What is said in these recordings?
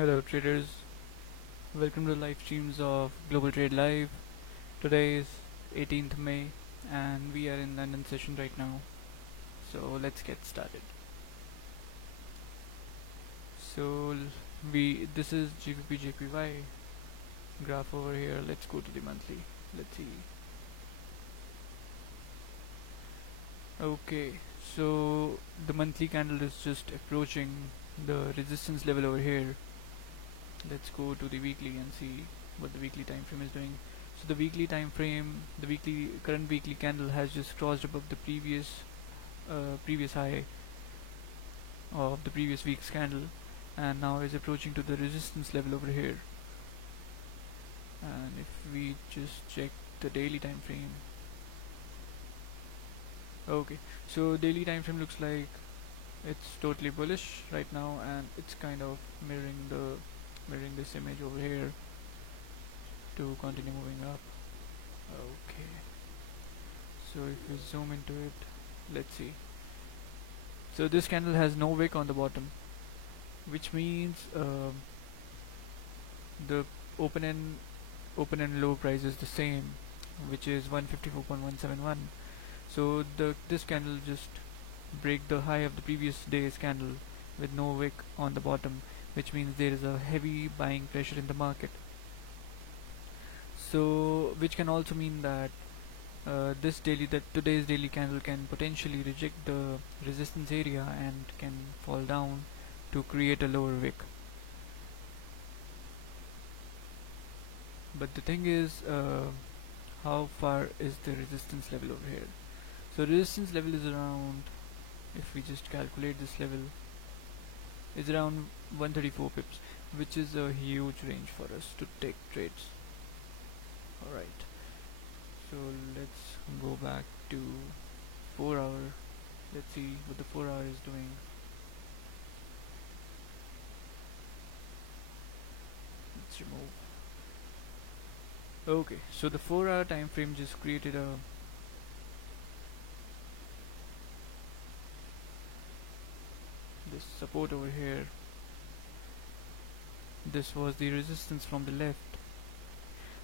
Hello traders, welcome to the live streams of Global Trade Live. Today is 18th May and we are in London session right now. So let's get started. So we this is GBP JPY graph over here. Let's go to the monthly. Let's see. Okay, so the monthly candle is just approaching the resistance level over here. Let's go to the weekly and see what the weekly time frame is doing. So the weekly time frame, the current weekly candle has just crossed above the previous high of the previous week's candle, and now is approaching to the resistance level over here. And if we just check the daily time frame, okay, so daily time frame looks like it's totally bullish right now, and it's kind of mirroring this image over here to continue moving up. Okay, so if we zoom into it, let's see. So this candle has no wick on the bottom, which means the open and low price is the same, which is 154.171. So this candle just break the high of the previous day's candle with no wick on the bottom, which means there is a heavy buying pressure in the market. So which can also mean that today's daily candle can potentially reject the resistance area and can fall down to create a lower wick. But the thing is, how far is the resistance level over here? So resistance level is around, if we just calculate this level, is around 134 pips, which is a huge range for us to take trades. Alright, so let's go back to 4 hour. Let's see what the 4 hour is doing. Let's remove. Okay, so the 4 hour time frame just created this support over here. This was the resistance from the left.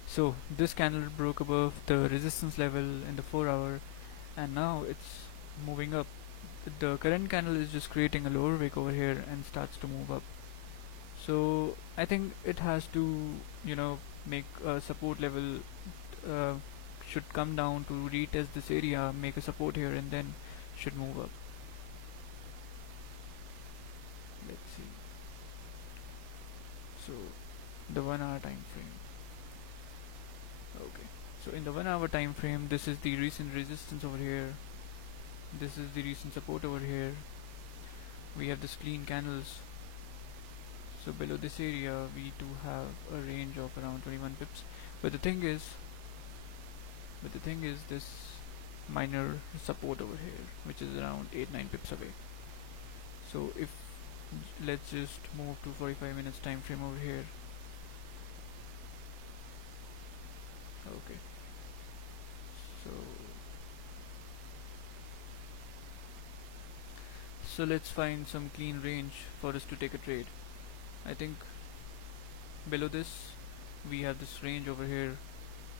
So this candle broke above the resistance level in the 4 hour, and now it's moving up. The current candle is just creating a lower wick over here and starts to move up. So I think it has to, make a support level, should come down to retest this area, make a support here, and then should move up. Let's see. So the 1 hour time frame. Okay, so in the 1 hour time frame, this is the recent resistance over here, this is the recent support over here. We have this clean candles. So below this area we do have a range of around 21 pips, but the thing is this minor support over here, which is around 8-9 pips away. So if let's just move to 45 minutes time frame over here. Okay, so let's find some clean range for us to take a trade. I think below this we have this range over here,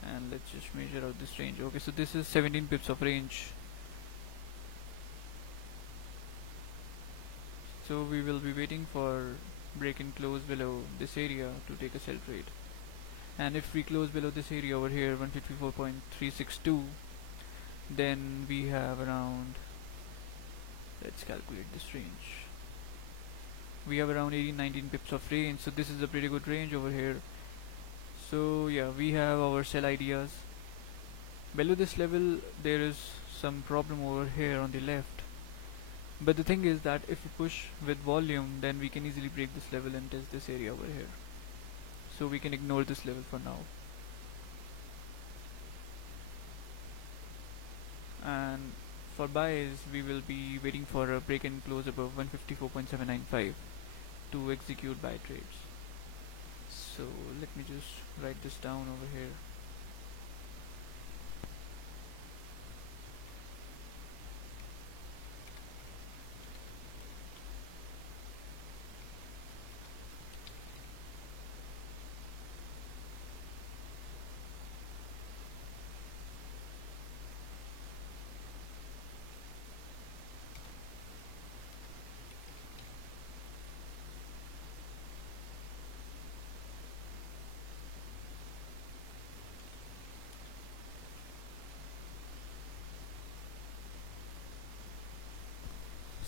and let's just measure out this range. Okay, so this is 17 pips of range. So we will be waiting for break and close below this area to take a sell trade. And if we close below this area over here, 154.362, then we have around, let's calculate this range, we have around 18-19 pips of range. So this is a pretty good range over here. So yeah, we have our sell ideas. Below this level there is some problem over here on the left, but the thing is that if we push with volume, then we can easily break this level and test this area over here. So we can ignore this level for now. And for buys, we will be waiting for a break and close above 154.795 to execute buy trades. So let me just write this down over here.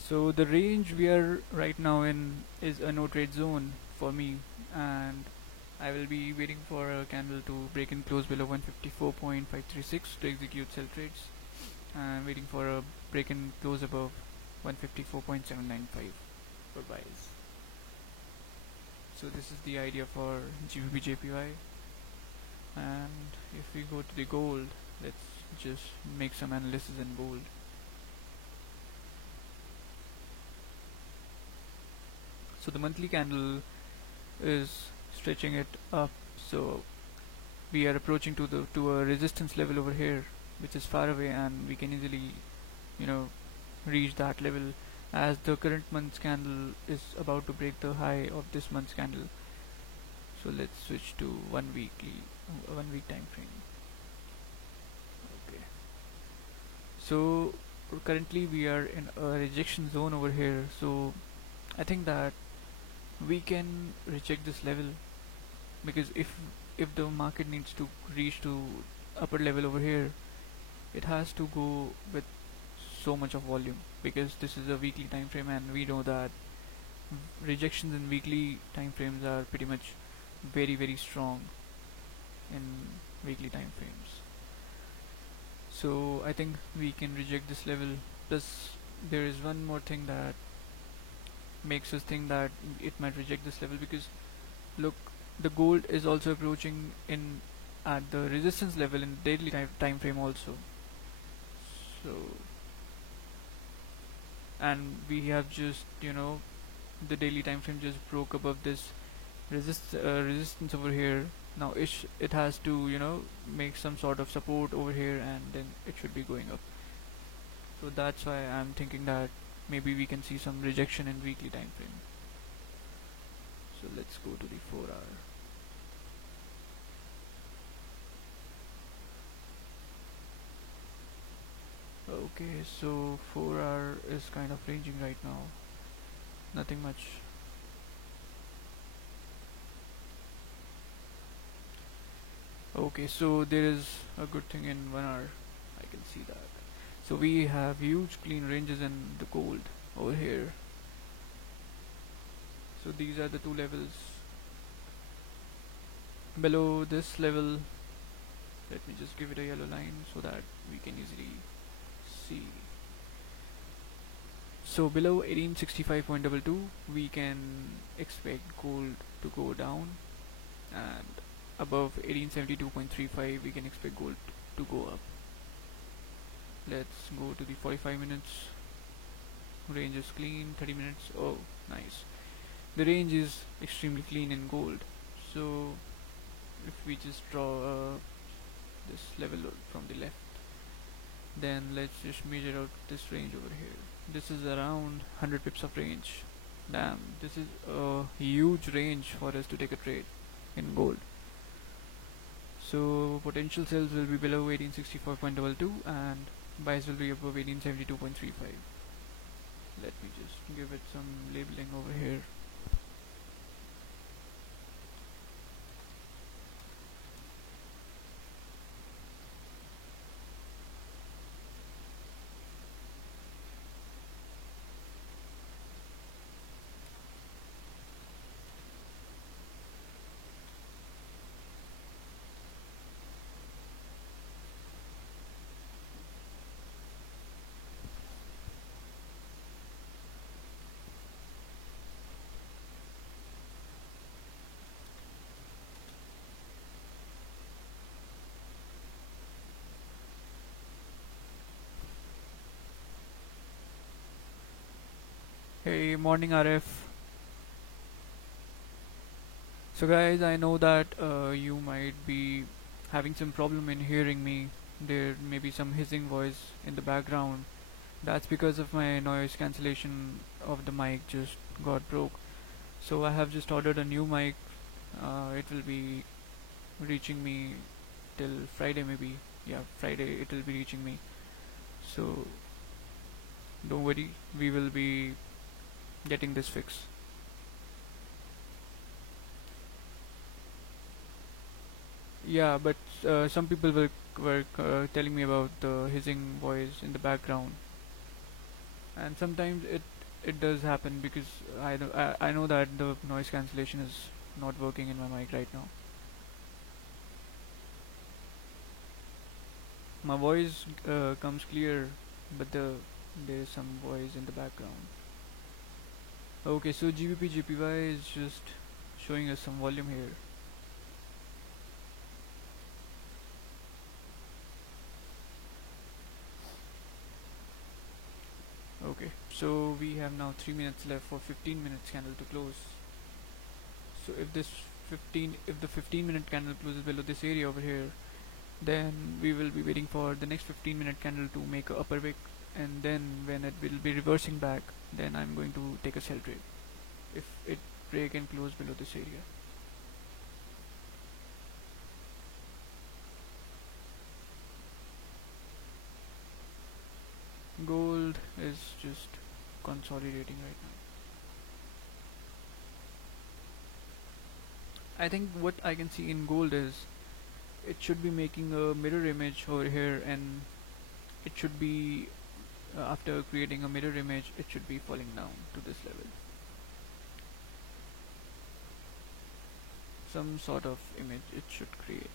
So the range we are right now in is a no trade zone for me, and I will be waiting for a candle to break and close below 154.536 to execute sell trades. I'm waiting for a break and close above 154.795 for buys. So this is the idea for GBP JPY. And if we go to the gold, let's just make some analysis in gold. So the monthly candle is stretching it up, so we are approaching to a resistance level over here, which is far away, and we can easily, you know, reach that level, as the current month's candle is about to break the high of this month's candle. So let's switch to 1 week time frame. Okay. So currently we are in a rejection zone over here. So I think that we can reject this level, because if the market needs to reach to upper level over here, it has to go with so much of volume, because this is a weekly time frame, and we know that rejections in weekly time frames are pretty much very strong in weekly time frames. So I think we can reject this level. Plus there is one more thing that makes us think that it might reject this level, because look, the gold is also approaching in at the resistance level in daily time frame also. So, and we have just, the daily time frame just broke above this resistance over here. Now it has to, make some sort of support over here, and then it should be going up. So that's why I'm thinking that maybe we can see some rejection in weekly time frame. So let's go to the 4 hour. Okay, so 4 hour is kind of ranging right now. Nothing much. Okay, so there is a good thing in 1 hour. I can see that. So we have huge clean ranges in the gold over here. So these are the two levels. Below this level, let me just give it a yellow line so that we can easily see. So below 1865.22 we can expect gold to go down, and above 1872.35 we can expect gold to go up. Let's go to the 45 minutes. Range is clean. 30 minutes. Oh, nice. The range is extremely clean in gold. So if we just draw this level from the left, then let's just measure out this range over here. This is around 100 pips of range. Damn, this is a huge range for us to take a trade in gold. So potential sells will be below 1864.22 and buys will be above 1872.35. Let me just give it some labeling over here. Hey, morning RF. So guys, I know that you might be having some problem in hearing me. There may be some hissing voice in the background. That's because of my noise cancellation of the mic just got broke. So I have just ordered a new mic. It will be reaching me till Friday maybe. Yeah, Friday it will be reaching me. So don't worry, we will be getting this fixed. Yeah, but some people were telling me about the hissing voice in the background, and sometimes it does happen because I know that the noise cancellation is not working in my mic right now. My voice comes clear, but there is some voice in the background. Okay, so GBP JPY is just showing us some volume here. Okay, so we have now 3 minutes left for 15 minutes candle to close. So if the 15-minute candle closes below this area over here, then we will be waiting for the next 15-minute candle to make a upper wick, and then when it will be reversing back, then I'm going to take a sell trade if it break and close below this area. Gold is just consolidating right now. I think what I can see in gold is it should be making a mirror image over here, and it should be after creating a mirror image, it should be falling down to this level. Some sort of image it should create.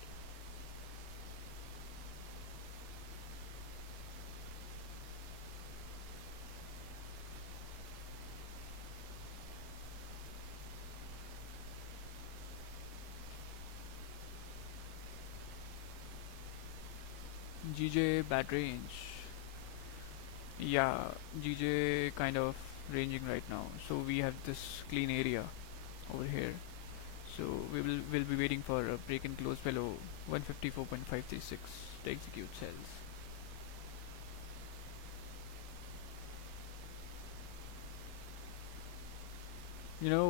GJ bad range. Yeah, GJ kind of ranging right now. So we have this clean area over here. So we'll be waiting for a break and close below 154.536 to execute sells.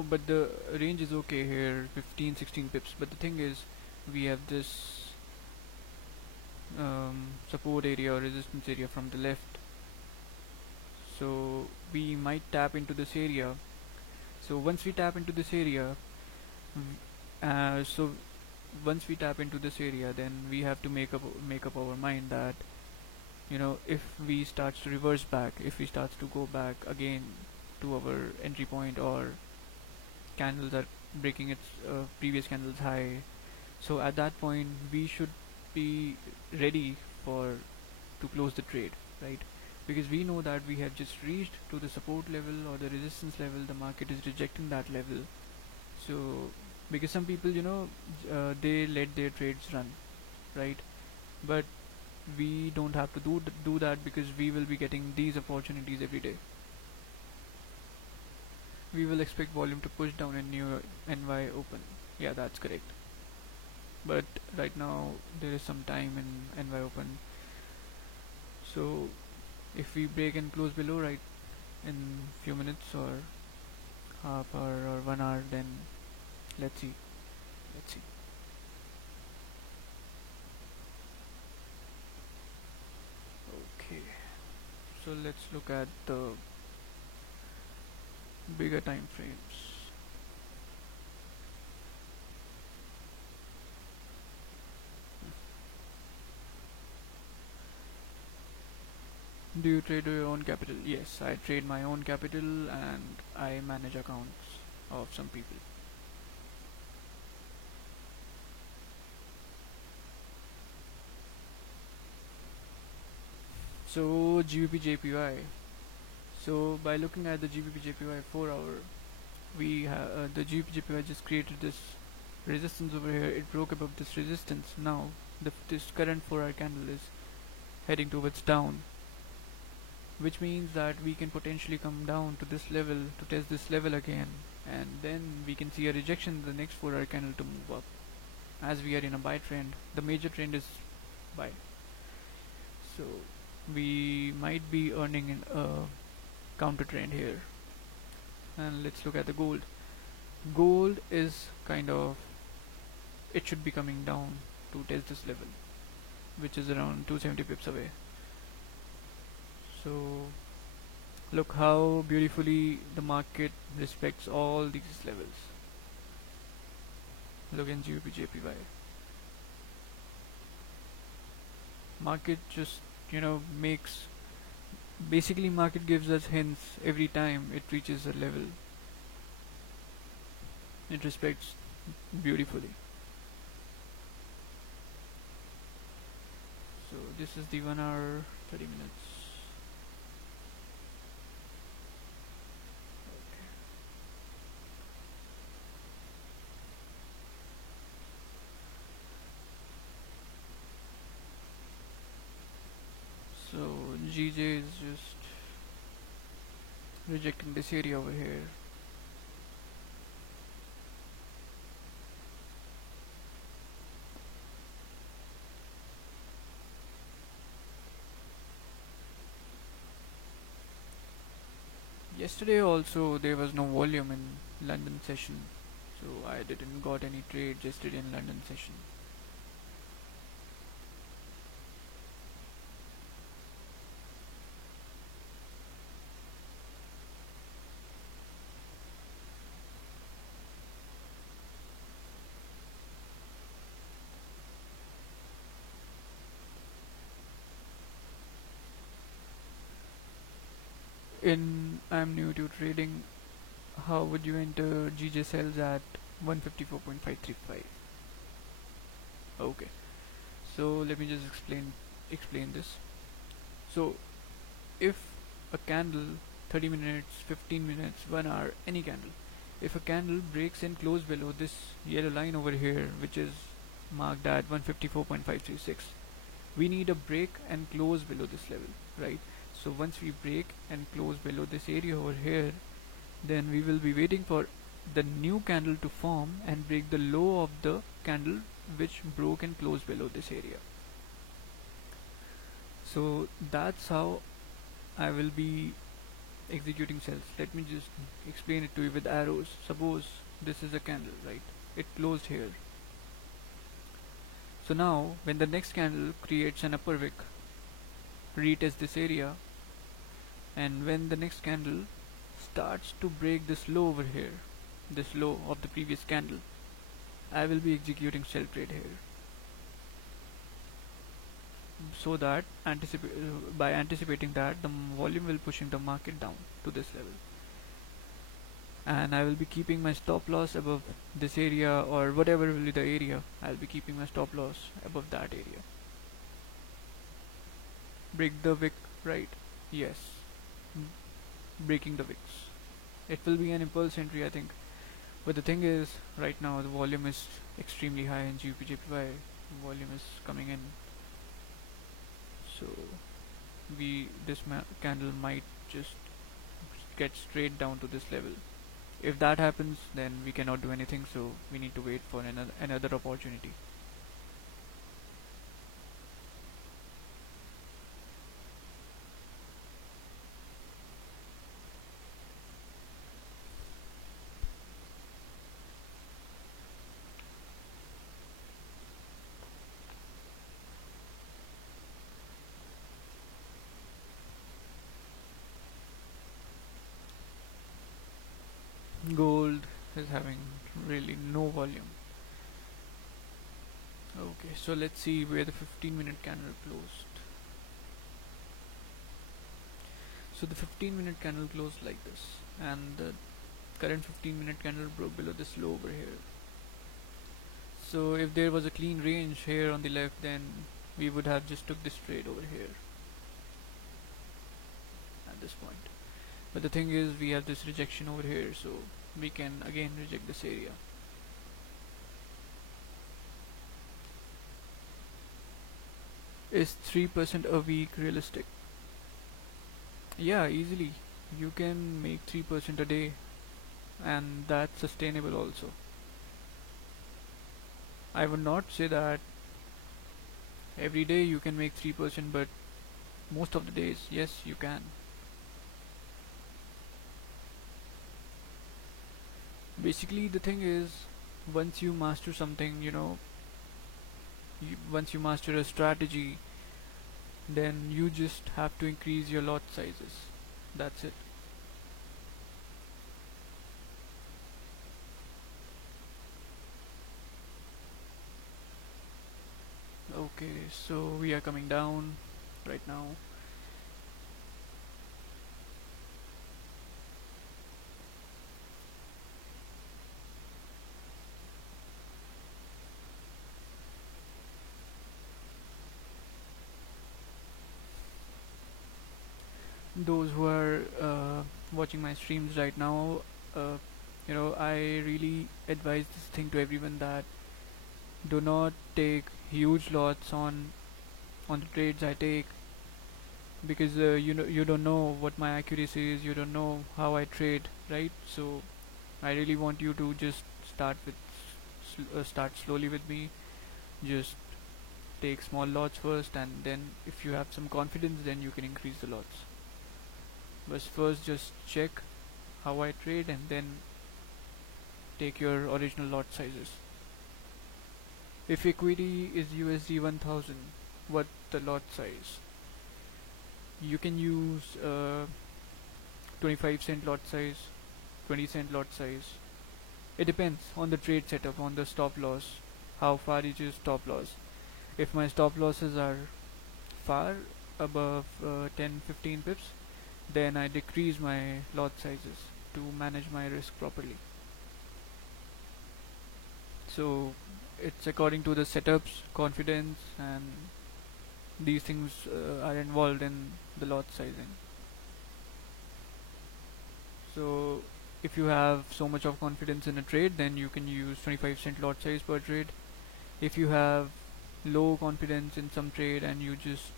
But the range is okay here, 15-16 pips. But the thing is, we have this support area or resistance area from the left. So we might tap into this area. So once we tap into this area, so once we tap into this area, then we have to make up our mind that if we starts to reverse back, if we starts to go back again to our entry point, or candles are breaking its previous candles high, so at that point we should be ready for to close the trade, right? Because we know that we have just reached to the support level or the resistance level, the market is rejecting that level. So because some people they let their trades run, right? But we don't have to do that, because we will be getting these opportunities every day. We will expect volume to push down in new NY open. Yeah, that's correct. But right now there is some time in NY open. So if we break and close below right in few minutes or half hour or 1 hour, then let's see. Let's see. Okay. So let's look at the bigger time frames. Do you trade your own capital? Yes, I trade my own capital and I manage accounts of some people. So GBP JPY. So by looking at the GBP JPY 4 hour, the GBP JPY just created this resistance over here. It broke above this resistance. Now this current 4 hour candle is heading towards down, which means that we can potentially come down to this level to test this level again, and then we can see a rejection in the next 4 hour candle to move up. As we are in a buy trend, the major trend is buy, so we might be earning in a counter trend here. And let's look at the gold. Gold is kind of, it should be coming down to test this level, which is around 270 pips away. So look how beautifully the market respects all these levels. Look in GBP JPY. Market just makes Basically, market gives us hints every time it reaches a level. It respects beautifully. So this is the 1 hour 30 minutes. So GJ is just rejecting this area over here. Yesterday also there was no volume in London session, so I didn't got any trade yesterday in London session. In I'm new to trading, how would you enter GJ cells at 154.535? Okay, so let me just explain this. So if a candle 30 minutes, 15 minutes, 1 hour, any candle, if a candle breaks and close below this yellow line over here, which is marked at 154.536, we need a break and close below this level, right? So once we break and close below this area over here, then we will be waiting for the new candle to form and break the low of the candle which broke and closed below this area. So that's how I will be executing cells. Let me just explain it to you with arrows. Suppose this is a candle, right? It closed here. So now when the next candle creates an upper wick, retest this area, and when the next candle starts to break this low over here, this low of the previous candle, I will be executing sell trade here, so that by anticipating that the volume will pushing the market down to this level, and I will be keeping my stop loss above this area, or whatever will be the area. I'll be keeping my stop loss above that area. Break the wick, right? Yes, breaking the wicks. It will be an impulse entry, I think. But the thing is, right now the volume is extremely high in GBPJPY. Volume is coming in, so this candle might just get straight down to this level. If that happens, then we cannot do anything. So we need to wait for another opportunity. Gold is having really no volume. Okay, so let's see where the 15-minute candle closed. So the 15-minute candle closed like this, and the current 15-minute candle broke below this low over here. So if there was a clean range here on the left, then we would have just took this trade over here at this point. But the thing is, we have this rejection over here, so we can again reject this area. Is 3% a week realistic? Yeah, easily. You can make 3% a day, and that's sustainable also. I would not say that every day you can make 3%, but most of the days, yes, you can. Basically, the thing is, once you master something, once you master a strategy, then you just have to increase your lot sizes. That's it. Okay, so we are coming down right now. those who are watching my streams right now, uh, I really advise this thing to everyone, that do not take huge lots on the trades I take, because you don't know what my accuracy is, you don't know how I trade, right? So I really want you to just start slowly with me. Just take small lots first, and then if you have some confidence, then you can increase the lots. But first, just check how I trade, and then take your original lot sizes. If equity is USD 1000, what the lot size? You can use 25-cent lot size, 20-cent lot size. It depends on the trade setup, on the stop loss, how far is your stop loss. If my stop losses are far above 10-15 pips, then I decrease my lot sizes to manage my risk properly. So it's according to the setups, confidence, and these things are involved in the lot sizing. So if you have so much of confidence in a trade, then you can use 25-cent lot size per trade. If you have low confidence in some trade and you just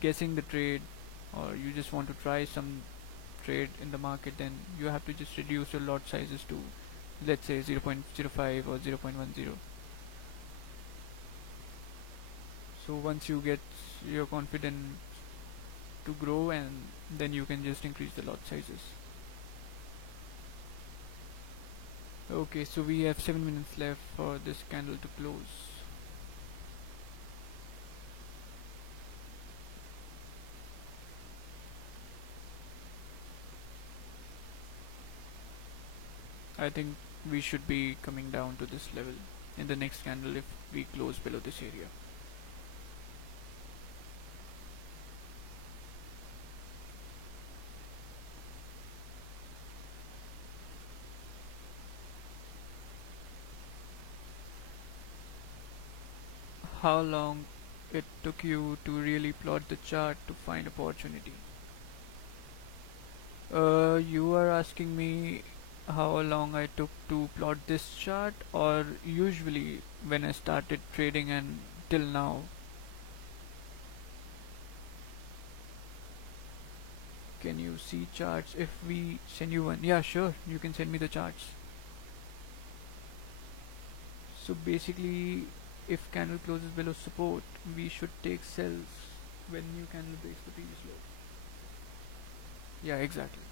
guessing the trade, or you just want to try some trade in the market, then you have to just reduce your lot sizes to, let's say, 0.05 or 0.10. So once you get your confidence to grow, and then you can just increase the lot sizes. Okay, so we have 7 minutes left for this candle to close. I think we should be coming down to this level in the next candle if we close below this area. How long it took you to really plot the chart to find opportunity? You are asking me how long I took to plot this chart, or usually when I started trading and till now? Can you see charts if we send you one? Yeah, sure, you can send me the charts. So basically, if candle closes below support, we should take sells when new candle breaks the previous low. Yeah, exactly.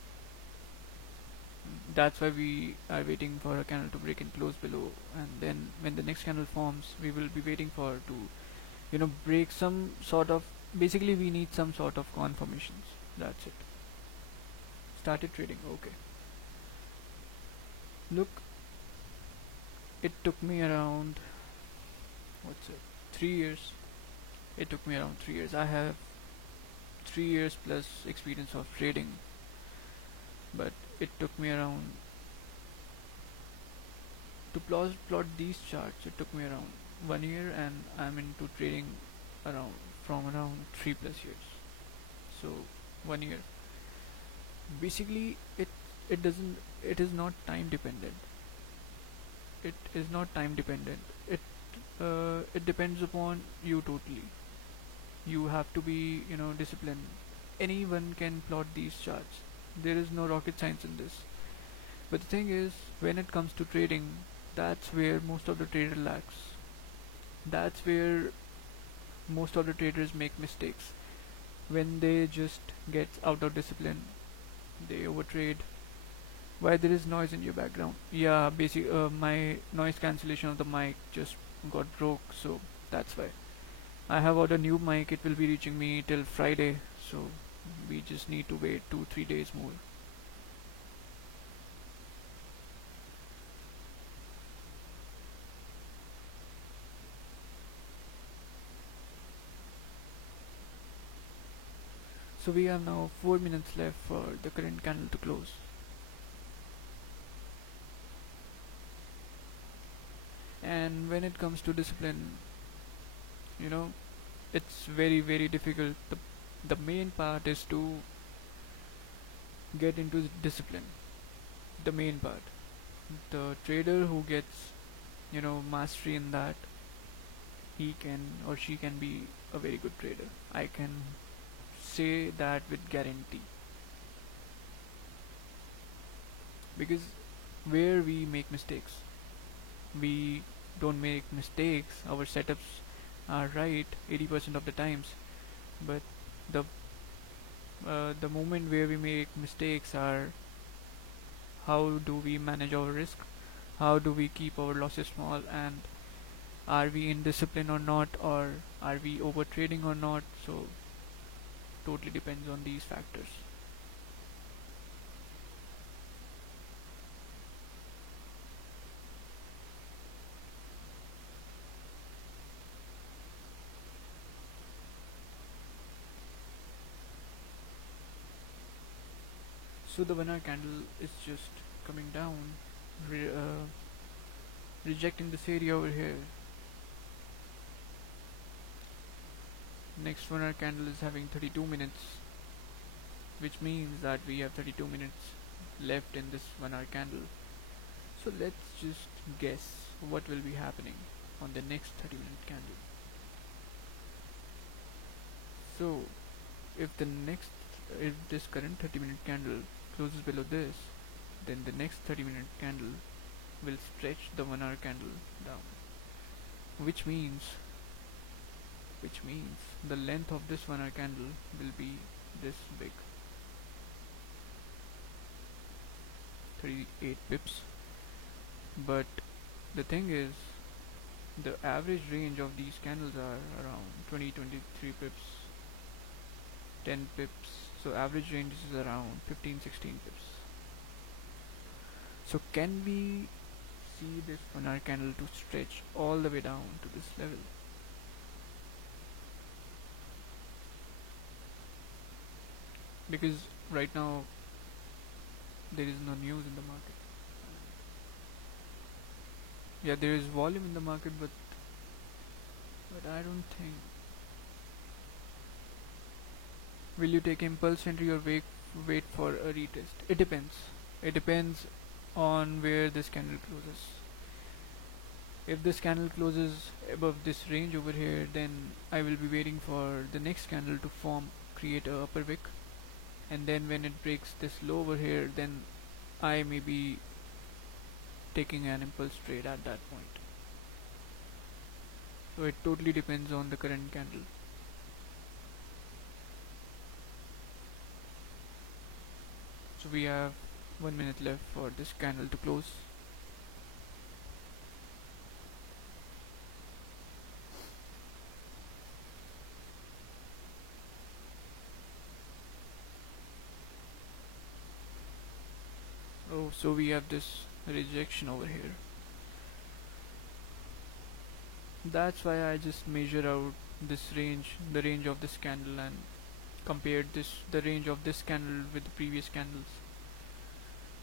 That's why we are waiting for a candle to break and close below, and then when the next candle forms, we will be waiting for to break some sort of, basically we need some sort of confirmations. That's it. Started trading. Okay, look, it took me around, what's it, 3 years. It took me around 3 years. I have 3 years plus experience of trading, but it took me around to plot these charts. It took me around 1 year, and I'm into trading around from around 3 plus years. So 1 year. Basically, it doesn't. It is not time dependent. It is not time dependent. It depends upon you totally. You have to be disciplined. Anyone can plot these charts. There is no rocket science in this. But the thing is, when it comes to trading, that's where most of the trader lacks. That's where most of the traders make mistakes. When they just get out of discipline, they overtrade. Why there is noise in your background? Yeah, my noise cancellation of the mic just got broke, so that's why. I have ordered a new mic. It will be reaching me till Friday, so we just need to wait 2-3 days more. So we have now 4 minutes left for the current candle to close. And when it comes to discipline, you know, it's very difficult. The main part is to get into discipline, the main part. The trader who gets, mastery in that, he can or she can be a very good trader. I can say that with guarantee. Because where we make mistakes, we don't make mistakes, our setups are right 80% of the times, but the the moment where we make mistakes are how do we manage our risk, how do we keep our losses small, and are we in discipline or not, or are we over trading or not. So totally depends on these factors. So the 1 hour candle is just coming down, re- uh, rejecting this area over here. Next 1 hour candle is having 32 minutes, which means that we have 32 minutes left in this 1 hour candle. So let's just guess what will be happening on the next 30-minute candle. So if the next if this current 30-minute candle closes below this, then the next 30-minute candle will stretch the 1 hour candle down, which means the length of this 1 hour candle will be this big, 38 pips. But the thing is, the average range of these candles are around 20-23 pips, 10 pips. So average range is around 15-16 pips. So can we see this 1 hour candle to stretch all the way down to this level? Because right now there is no news in the market. Yeah, there is volume in the market, but I don't think. Will you take impulse entry or wait for a retest? It depends. It depends on where this candle closes. If this candle closes above this range over here, then I will be waiting for the next candle to form, create a upper wick, and then when it breaks this low over here, then I may be taking an impulse trade at that point. So it totally depends on the current candle. So we have 1 minute left for this candle to close. Oh, so we have this rejection over here. That's why I just measure out this range, the range of this candle, and compared the range of this candle with the previous candles,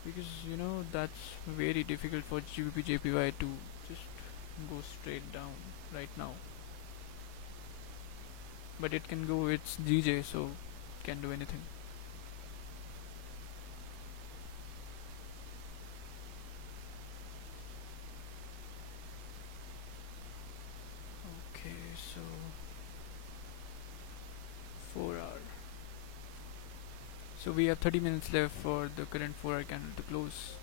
because that's very difficult for GBP JPY to just go straight down right now, but it can go, it's GJ, so can do anything. Okay, so 4 hour. So we have 30 minutes left for the current 4 hour candle to close.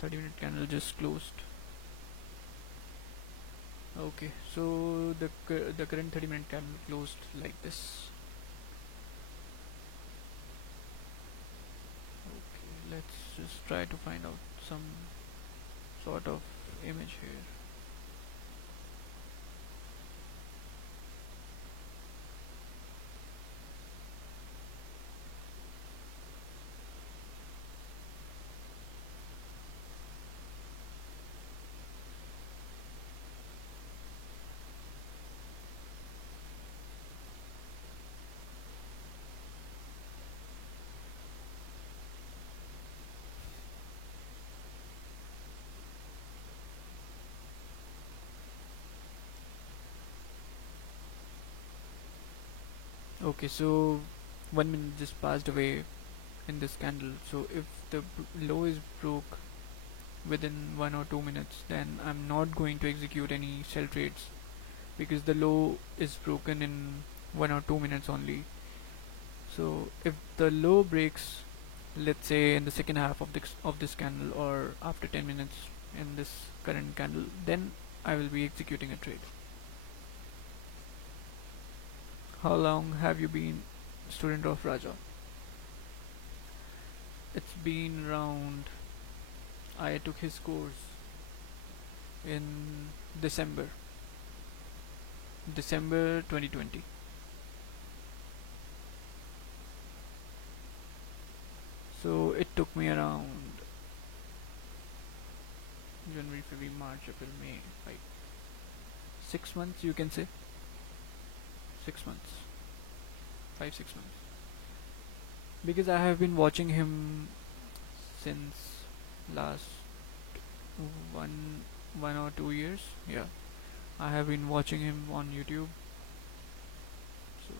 30-minute candle just closed. Okay, so the current 30-minute candle closed like this. Okay, let's just try to find out some sort of image here. Okay, so 1 minute just passed away in this candle. So if the low is broke within 1 or 2 minutes, then I'm not going to execute any sell trades because the low is broken in 1 or 2 minutes only. So if the low breaks, let's say in the second half of this candle or after 10 minutes in this current candle, then I will be executing a trade. How long have you been student of Raja? It's been around, I took his course in December December 2020. So it took me around January, February, March, April, May, like 6 months, you can say. 6 months, 5 6 months, because I have been watching him since last one 1 or 2 years. Yeah, I have been watching him on YouTube. So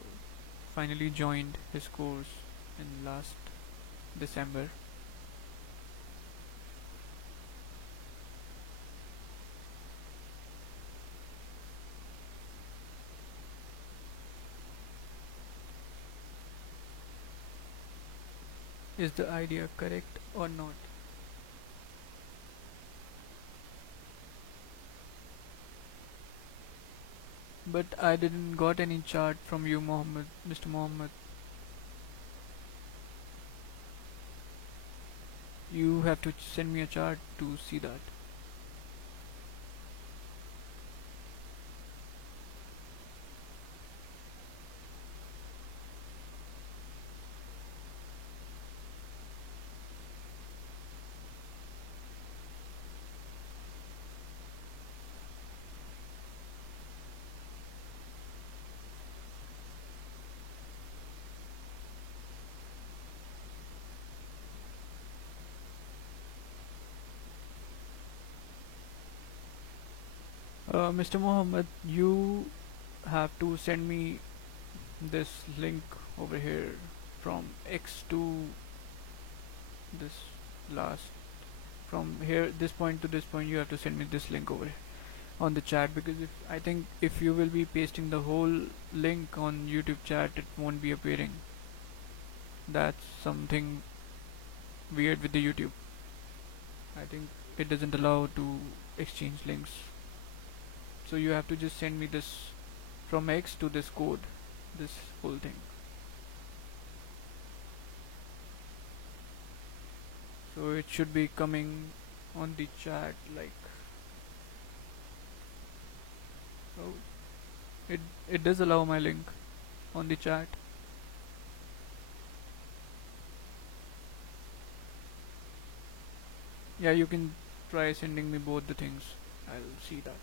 finally joined his course in last December. Is the idea correct or not? But I didn't got any chart from you, Mohammed, Mr. Mohammed. You have to send me a chart to see that. Mr. Mohammed, you have to send me this link over here from X to this last, from here this point to this point. You have to send me this link over here on the chat, because if I think if you will be pasting the whole link on YouTube chat, it won't be appearing. That's something weird with the YouTube. I think it doesn't allow to exchange links. So you have to just send me this from X to this code, this whole thing. So it should be coming on the chat, like, oh, it does allow my link on the chat. Yeah, you can try sending me both the things. I'll see that.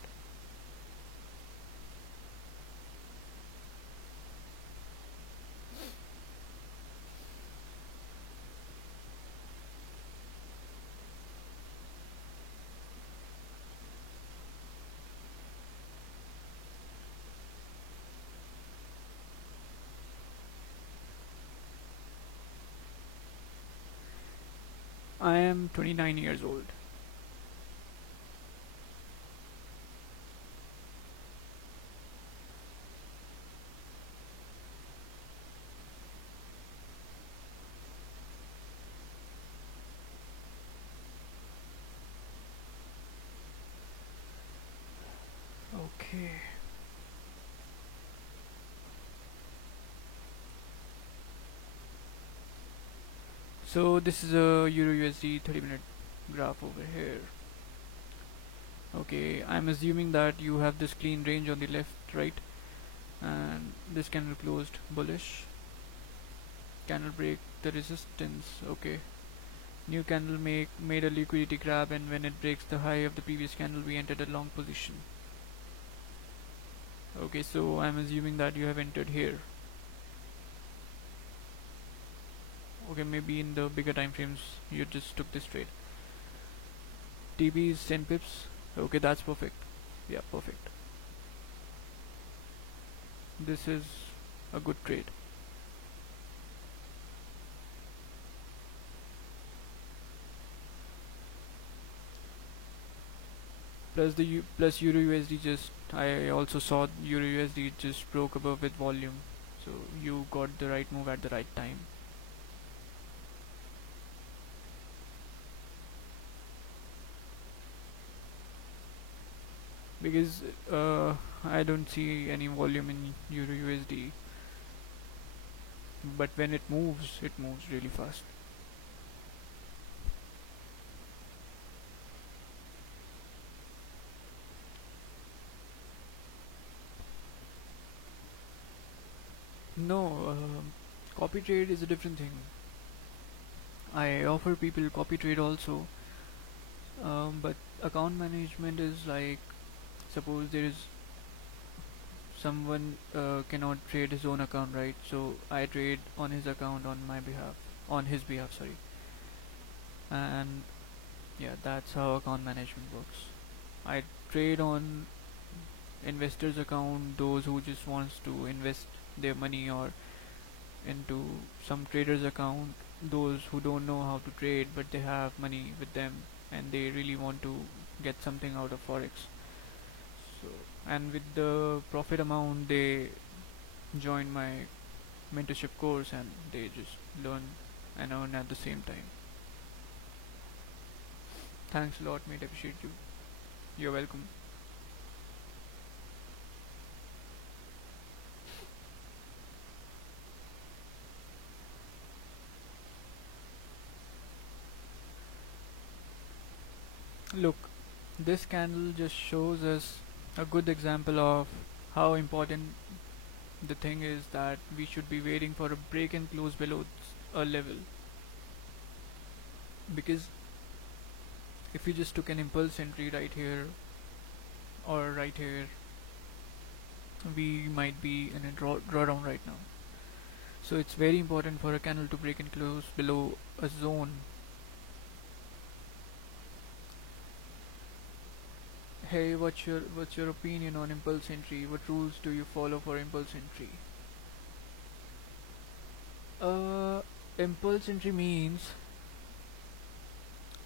I am 29 years old. Okay. So this is a Euro USD 30-minute graph over here. Okay, I'm assuming that you have this clean range on the left, right? And this candle closed bullish. Candle break the resistance. Okay. New candle made a liquidity grab, and when it breaks the high of the previous candle, we entered a long position. Okay, so I'm assuming that you have entered here. Okay, maybe in the bigger time frames you just took this trade. TB is 10 pips. Okay, that's perfect. Yeah, perfect. This is a good trade. plus Euro USD just, I also saw Euro USD just broke above with volume, so you got the right move at the right time. Because I don't see any volume in Euro USD, but when it moves really fast. No, copy trade is a different thing. I offer people copy trade also, but account management is like, suppose there is someone cannot trade his own account, right? So I trade on his account on his behalf, sorry. And yeah, that's how account management works. I trade on investors' account, those who just wants to invest their money, or into some traders' account, those who don't know how to trade but they have money with them and they really want to get something out of forex. So, and with the profit amount, they join my mentorship course and they just learn and earn at the same time. Thanks a lot, mate. Appreciate you. You're welcome. Look, this candle just shows us a good example of how important the thing is that we should be waiting for a break and close below a level. Because if you just took an impulse entry right here or right here, we might be in a drawdown right now. So it's very important for a candle to break and close below a zone. Hey, what's your opinion on impulse entry? What rules do you follow for impulse entry? Uh, Impulse entry means,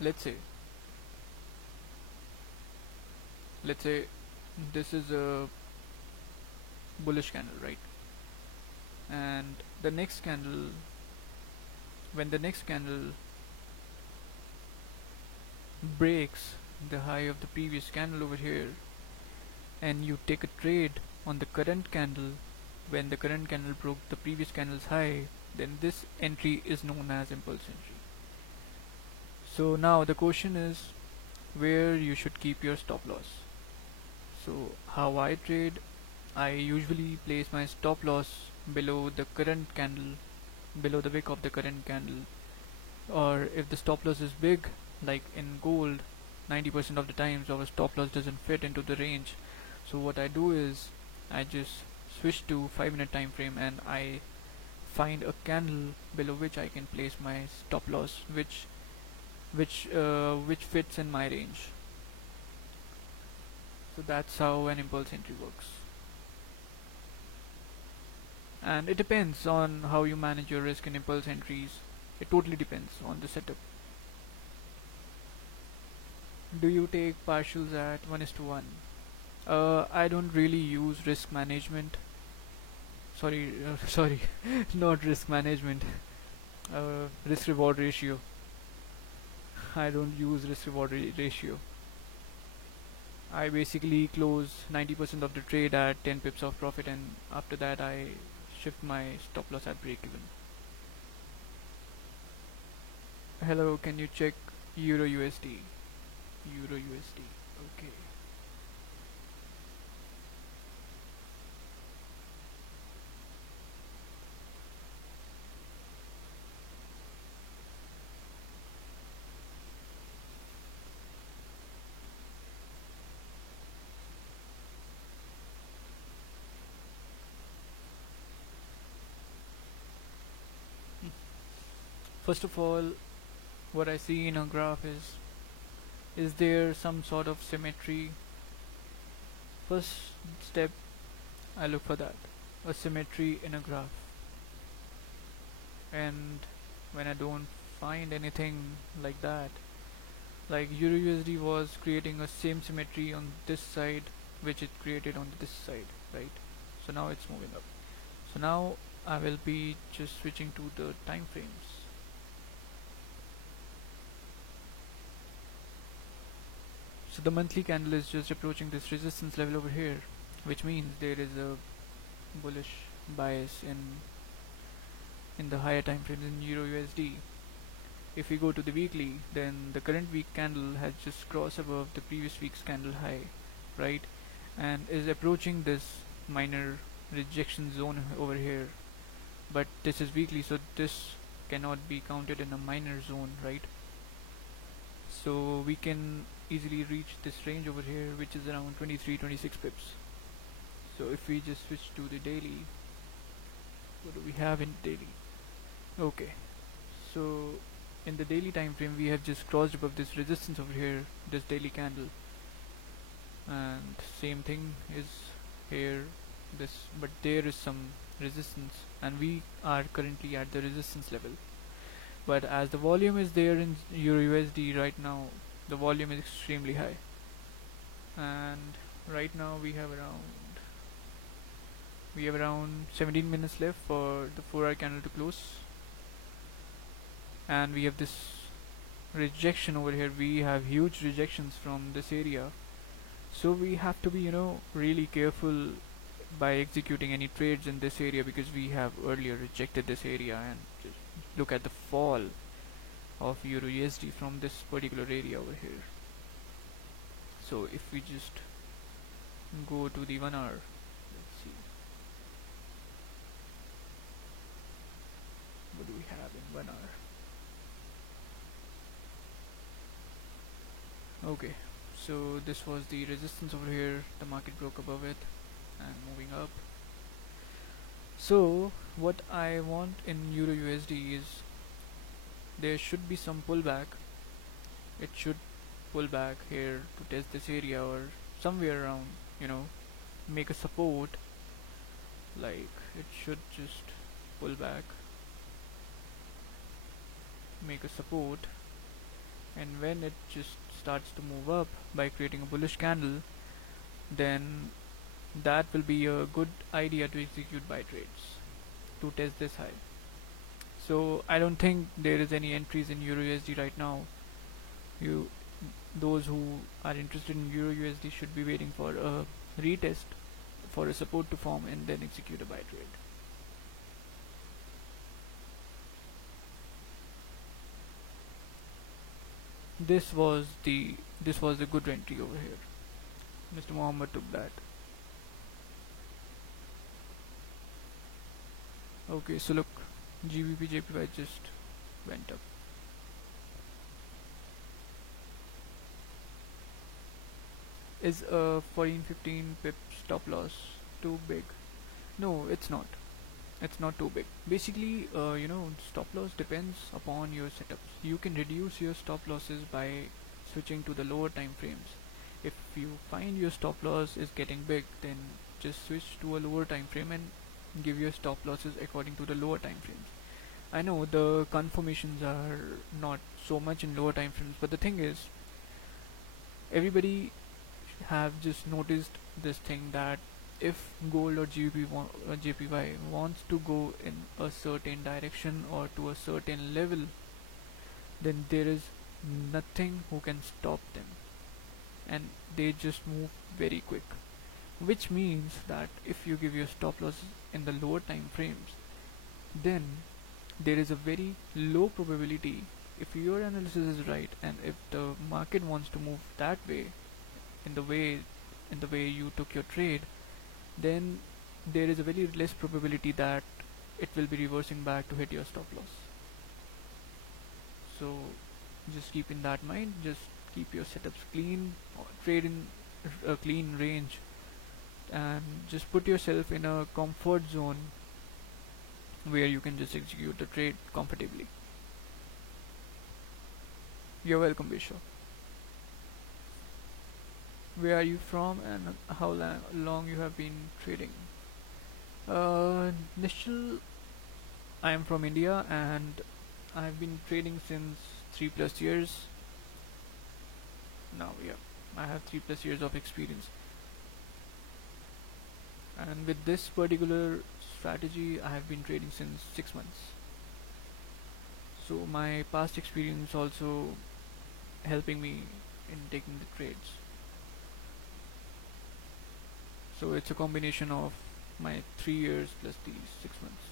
let's say, let's say this is a bullish candle, right? And the next candle, when the next candle breaks the high of the previous candle over here, and you take a trade on the current candle when the current candle broke the previous candle's high, then this entry is known as impulse entry. So now the question is where you should keep your stop loss. So how I trade, I usually place my stop loss below the current candle, below the wick of the current candle, or if the stop loss is big, like in gold, 90% of the times our stop loss doesn't fit into the range. So what I do is I just switch to 5-minute time frame and I find a candle below which I can place my stop loss, which fits in my range. So that's how an impulse entry works. And it depends on how you manage your risk in impulse entries. It totally depends on the setup. Do you take partials at 1:1? I don't really use risk management. Sorry, sorry, not risk management. Risk reward ratio. I don't use risk reward ratio. I basically close 90% of the trade at 10 pips of profit, and after that I shift my stop loss at break even. Hello, can you check Euro USD? Euro USD. Okay. First of all, what I see in a graph is there some sort of symmetry? First step, I look for that, a symmetry in a graph. And when I don't find anything like that, Like EURUSD was creating a same symmetry on this side which it created on this side, right? So now it's moving up. So now I will be just switching to the time frames. So the monthly candle is just approaching this resistance level over here, which means there is a bullish bias in the higher time frames in Euro USD. If we go to the weekly, then the current week candle has just crossed above the previous week's candle high, right? And is approaching this minor rejection zone over here. But this is weekly, so this cannot be counted in a minor zone, right? So we can easily reach this range over here, which is around 23-26 pips. So if we just switch to the daily, what do we have in daily? Okay, so in the daily time frame we have just crossed above this resistance over here, this daily candle, and same thing is here, this, but there is some resistance and we are currently at the resistance level. But as the volume is there in Euro USD right now, the volume is extremely high, and right now we have around 17 minutes left for the 4-hour candle to close, and we have this rejection over here. We have huge rejections from this area, so we have to be, really careful by executing any trades in this area, because we have earlier rejected this area. And just look at the fall of Euro USD from this particular area over here. So if we just go to the 1 hour, let's see, what do we have in 1 hour? Okay, so this was the resistance over here, the market broke above it and moving up. So what I want in Euro USD is there should be some pullback. It should pull back here to test this area or somewhere around, make a support. Like it should just pull back, make a support, and when it just starts to move up by creating a bullish candle, then that will be a good idea to execute buy trades to test this high. So I don't think there is any entries in Euro USD right now. Those who are interested in Euro USD should be waiting for a retest, for a support to form, and then execute a buy trade. This was the good entry over here. Mr. Mohammed took that. Okay, so look, GBP JPY just went up. Is a 14-15 pip stop loss too big? No, it's not. It's not too big. Basically, stop loss depends upon your setups. You can reduce your stop losses by switching to the lower time frames. If you find your stop loss is getting big, then just switch to a lower time frame and give your stop losses according to the lower time frames. I know the confirmations are not so much in lower time frames, but the thing is, everybody have just noticed this thing, that if gold or JPY wants to go in a certain direction or to a certain level, then there is nothing who can stop them, and they just move very quick. Which means that if you give your stop loss in the lower time frames, then there is a very low probability, if your analysis is right and if the market wants to move that way, in the way you took your trade, then there is a very less probability that it will be reversing back to hit your stop loss. So just keep in that mind, just keep your setups clean, trade in a clean range, and just put yourself in a comfort zone where you can just execute the trade comfortably. You're welcome, Bisha. Where are you from and how long you have been trading? Nishal, I am from India and I've been trading since 3+ years. now. Yeah, I have 3+ years of experience, and with this particular strategy, I have been trading since 6 months. So my past experience also helping me in taking the trades. So it's a combination of my 3 years plus these 6 months.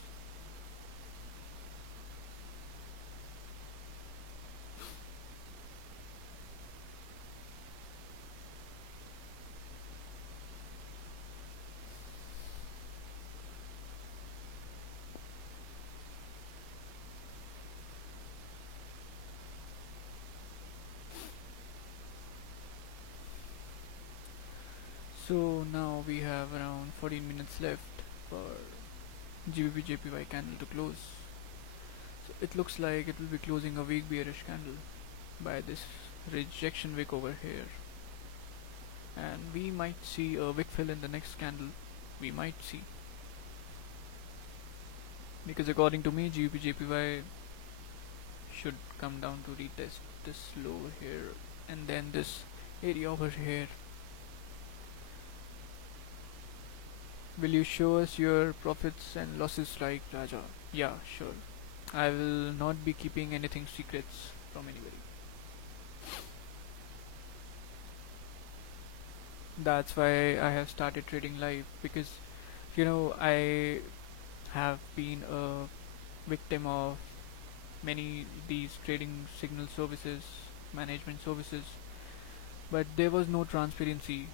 So now we have around 14 minutes left for GBP JPY candle to close. So it looks like it will be closing a weak bearish candle by this rejection wick over here, and we might see a wick fill in the next candle. We might see, because according to me GBP JPY should come down to retest this low here and then this area over here. Will you show us your profits and losses, like Raja? Yeah, sure. I will not be keeping anything secrets from anybody. That's why I have started trading live, because I have been a victim of many these trading signal services, management services, but there was no transparency.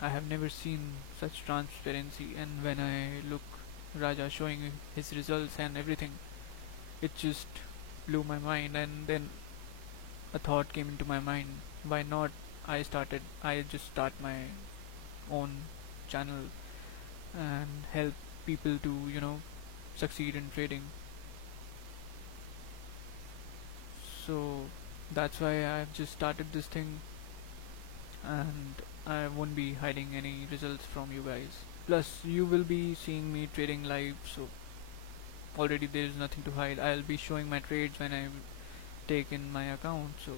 I have never seen such transparency, and when I look Raja showing his results and everything, it just blew my mind. And then a thought came into my mind: why not? I just start my own channel and help people to succeed in trading. So that's why I've just started this thing, and I won't be hiding any results from you guys. Plus, you will be seeing me trading live, so already there is nothing to hide. I'll be showing my trades when I take in my account. So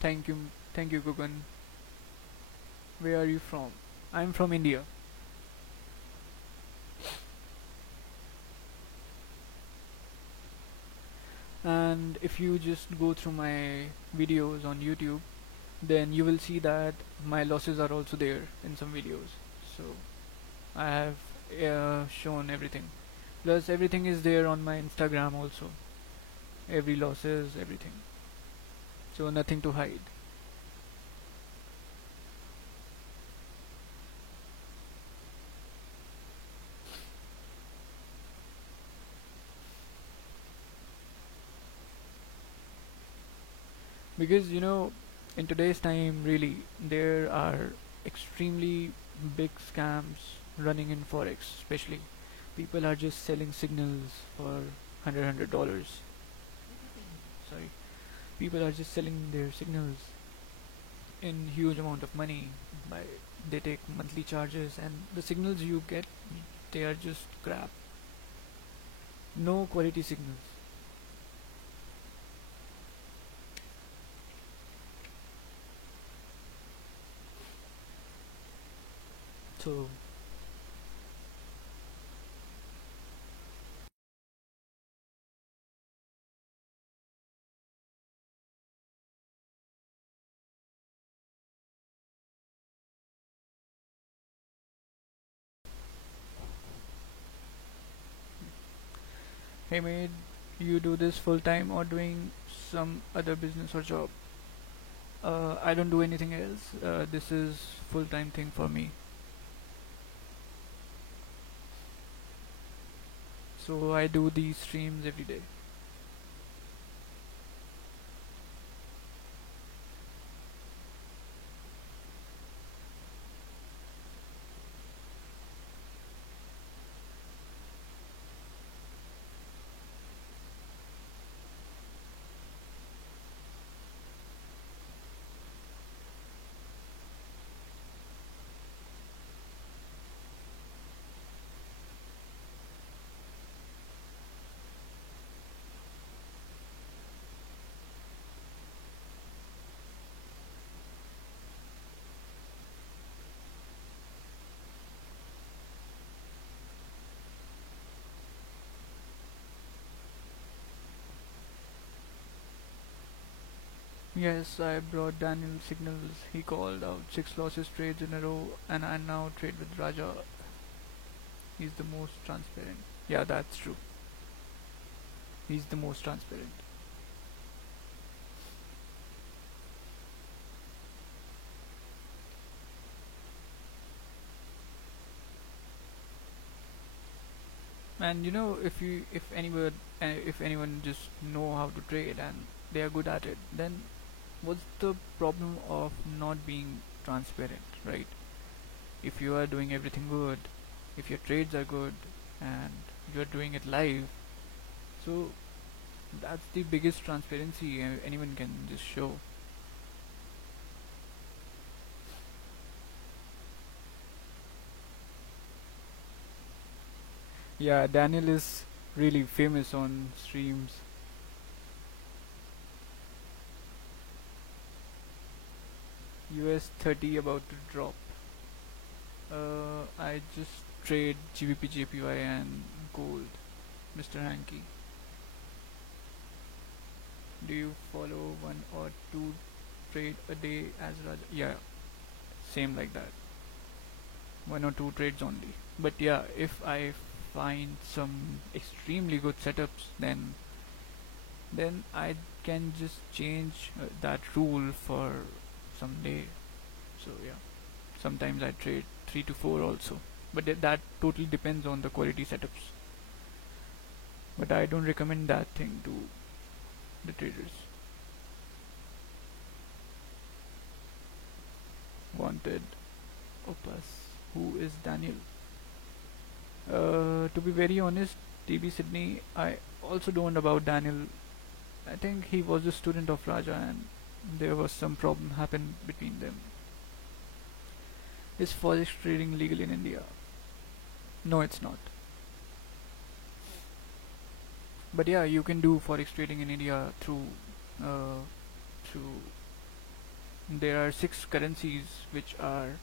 thank you, Gugan. Where are you from? I'm from India. And if you just go through my videos on YouTube, then you will see that my losses are also there in some videos. So I have shown everything. Plus everything is there on my Instagram also. Every losses, everything. So nothing to hide. Because in today's time, really, there are extremely big scams running in forex. Especially people are just selling signals for $100. Sorry, people are just selling their signals in huge amount of money. By They take monthly charges, and the signals you get, they are just crap. No quality signals. So hey mate, you do this full time or doing some other business or job? I don't do anything else. This is full time thing for me. So I do these streams every day. Yes, I brought Daniel signals. He called out 6 losses trades in a row, and I now trade with Raja. He's the most transparent. Yeah, that's true. He's the most transparent. And if anyone just know how to trade and they are good at it, then what's the problem of not being transparent, right? If you are doing everything good, if your trades are good, and you are doing it live, so that's the biggest transparency anyone can just show. Yeah, Daniel is really famous on streams. US 30 about to drop. I just trade GBP JPY and gold, Mr. Hanky. Do you follow one or two trade a day as Raja? Yeah, same like that. One or two trades only. But yeah, if I find some extremely good setups, then I can just change that rule for some day. So yeah, sometimes I trade 3 to 4 also. But that totally depends on the quality setups. But I don't recommend that thing to the traders. Wanted Opus. Who is Daniel? To be very honest, TB Sydney, I also don't know about Daniel. I think he was a student of Raja and there was some problem happened between them. Is forex trading legal in India? No, it's not. But yeah, you can do forex trading in India uh, through. There are 6 currencies which are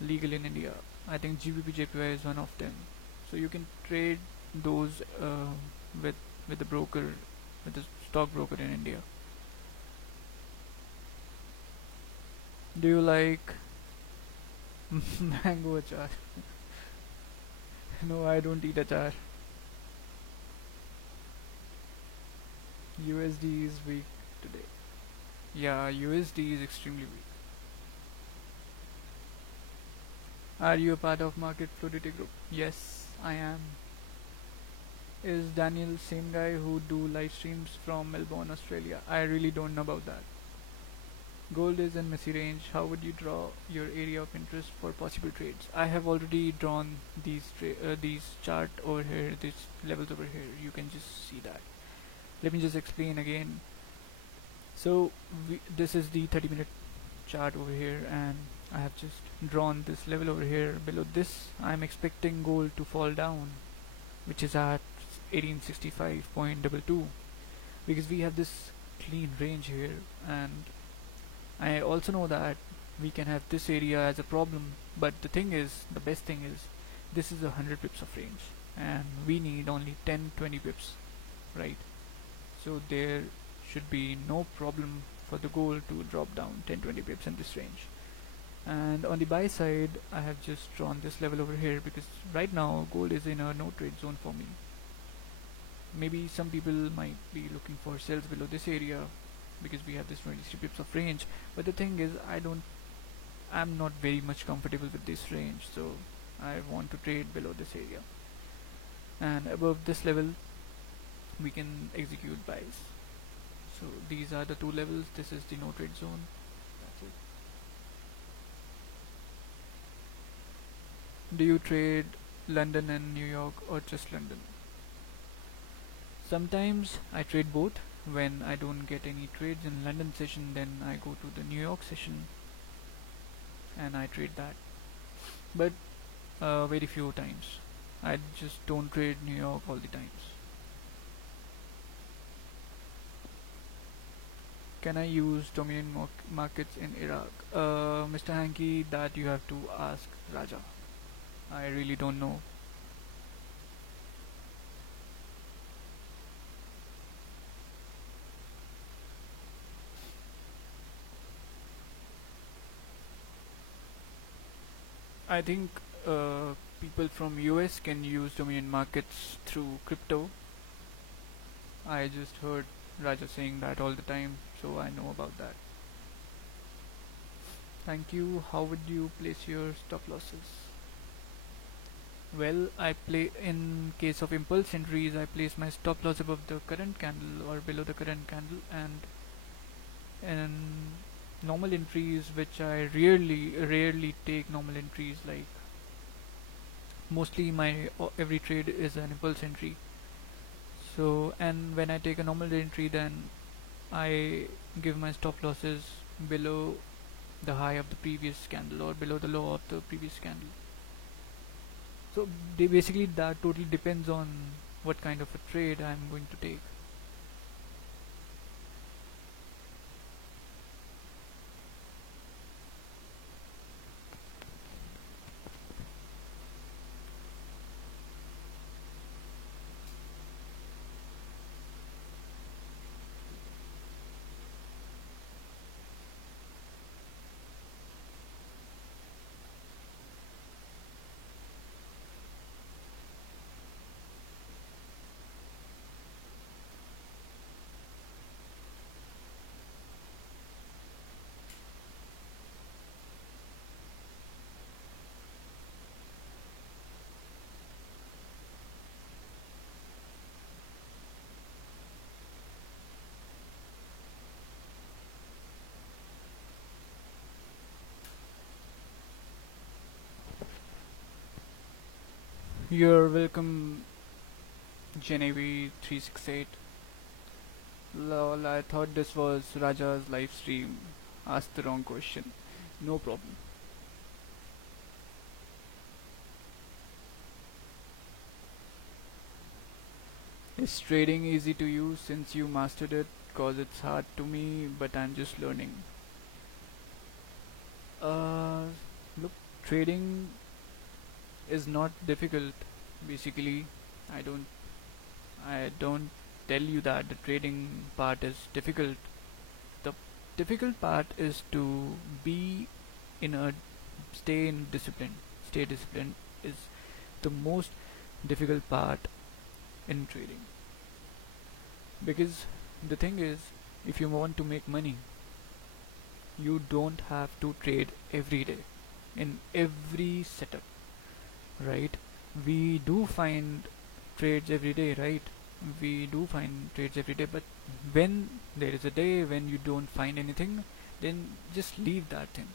legal in India. I think GBP JPY is one of them. So you can trade those with with the broker, with the stockbroker in India. Do you like mango achar? No, I don't eat achar. USD is weak today. Yeah, USD is extremely weak. Are you a part of Market Fluidity Group? Yes, I am. Is Daniel same guy who do live streams from Melbourne, Australia? I really don't know about that. Gold is in messy range. How would you draw your area of interest for possible trades? I have already drawn these chart over here, these levels over here. You can just see that. Let me just explain again. So this is the 30-minute chart over here, and I have just drawn this level over here. Below this, I'm expecting gold to fall down, which is at 1865.22, because we have this clean range here, and I also know that we can have this area as a problem, but the best thing is, this is 100 pips of range, and we need only 10-20 pips, right? So there should be no problem for the gold to drop down 10-20 pips in this range. And on the buy side, I have just drawn this level over here because right now gold is in a no trade zone for me. Maybe some people might be looking for sells below this area because we have this 23 pips of range, but the thing is, I'm not very much comfortable with this range, so I want to trade below this area, and above this level we can execute buys. So these are the two levels. This is the no trade zone. That's it. Do you trade London and New York or just London? Sometimes I trade both. When I don't get any trades in London session, then I go to the New York session and I trade that. But very few times. I just don't trade New York all the times. Can I use Dominion markets in Iraq? Mr. Hanky, that you have to ask Raja. I really don't know. I think people from US can use Dominion markets through crypto. I just heard Raja saying that all the time, so I know about that. Thank you. How would you place your stop losses? Well, I play in case of impulse entries. I place my stop loss above the current candle or below the current candle, and in normal entries, which I rarely take normal entries. Like mostly my every trade is an impulse entry. So, and when I take a normal entry, then I give my stop losses below the high of the previous candle or below the low of the previous candle. So they basically that totally depends on what kind of a trade I'm going to take. You're welcome, Genevieve 368. Lol, I thought this was Raja's live stream. Asked the wrong question. No problem. Is trading easy to you since you mastered it? Cause it's hard to me, but I'm just learning. Uh, Look, trading is not difficult. Basically, I don't, I don't tell you that the trading part is difficult. The difficult part is to be in a stay in discipline. Stay disciplined is the most difficult part in trading, because the thing is, if you want to make money, you don't have to trade every day in every setup, right? We do find trades every day, right? We do find trades every day, but when there is a day when you don't find anything, then just leave that thing.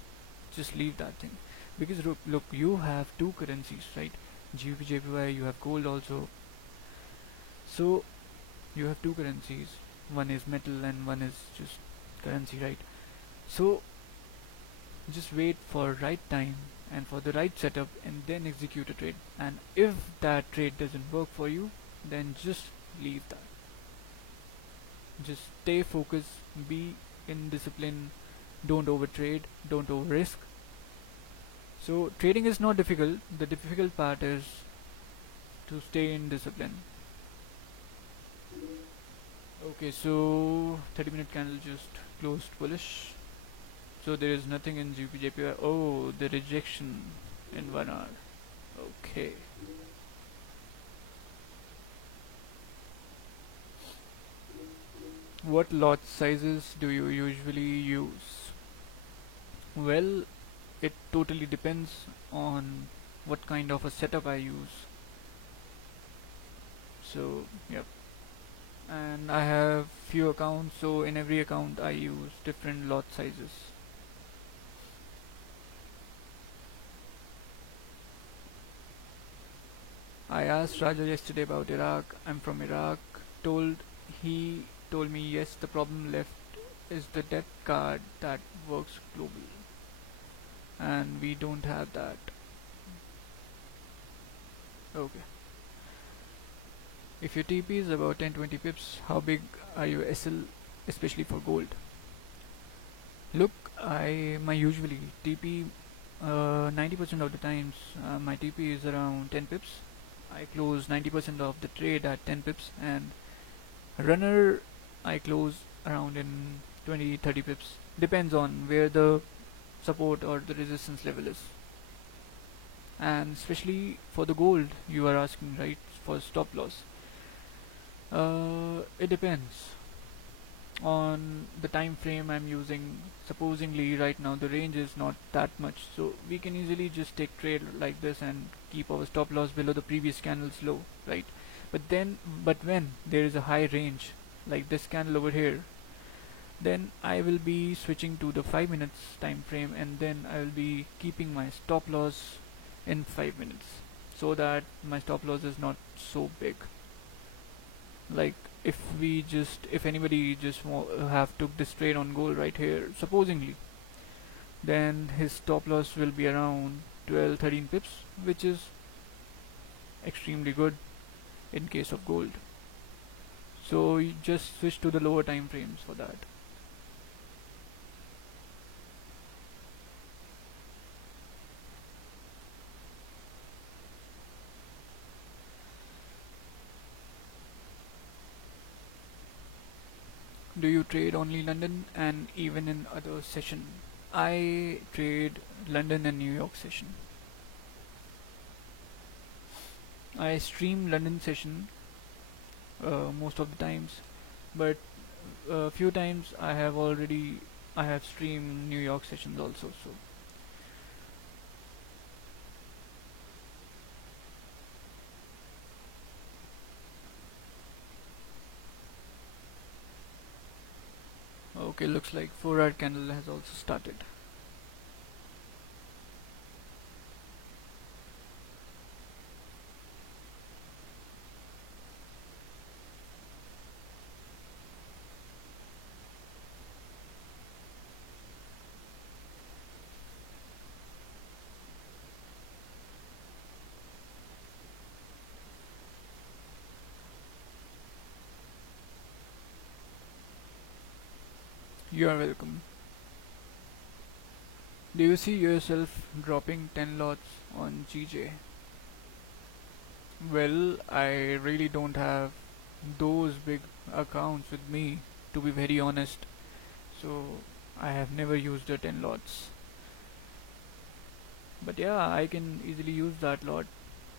Just leave that thing. Because look, you have two currencies, right? GBP, JPY, you have gold also. So you have two currencies. One is metal and one is just currency, right? So just wait for right time and for the right setup and then execute a trade. And if that trade doesn't work for you, then just leave that. Just stay focused, be in discipline, don't overtrade, don't over risk. So trading is not difficult. The difficult part is to stay in discipline. Okay, so 30-minute candle just closed bullish. So there is nothing in GBP. Oh, the rejection in 1 hour. Okay. What lot sizes do you usually use? Well, it totally depends on what kind of a setup I use. So, yep. And I have few accounts, so in every account I use different lot sizes. I asked Raja yesterday about Iraq. I'm from Iraq. Told He told me yes, the problem left is the debt card that works global, and we don't have that. Okay. If your TP is about 10-20 pips, how big are your SL, especially for gold? Look, I my usually TP 90% of the times my TP is around 10 pips. I close 90% of the trade at 10 pips, and runner I close around in 20-30 pips. Depends on where the support or the resistance level is. and especially for the gold you are asking, right, for stop loss. It depends on the time frame I'm using. Supposingly right now the range is not that much, so we can easily just take trade like this and keep our stop loss below the previous candle's low, right? But when there is a high range like this candle over here, then I will be switching to the 5 minutes time frame, and then I will be keeping my stop loss in 5 minutes so that my stop loss is not so big. Like if anybody just have took this trade on gold right here supposingly, then his stop loss will be around 12-13 pips, which is extremely good in case of gold. So you just switch to the lower time frames for that. Do you trade only London and even in other session? I trade London and New York session. I stream London session most of the times, but a few times I have streamed New York sessions also. So okay, looks like 4-hour candle has also started. You are welcome. Do you see yourself dropping 10 lots on GJ? Well, I really don't have those big accounts with me, to be very honest. So I have never used the 10 lots. But yeah, I can easily use that lot.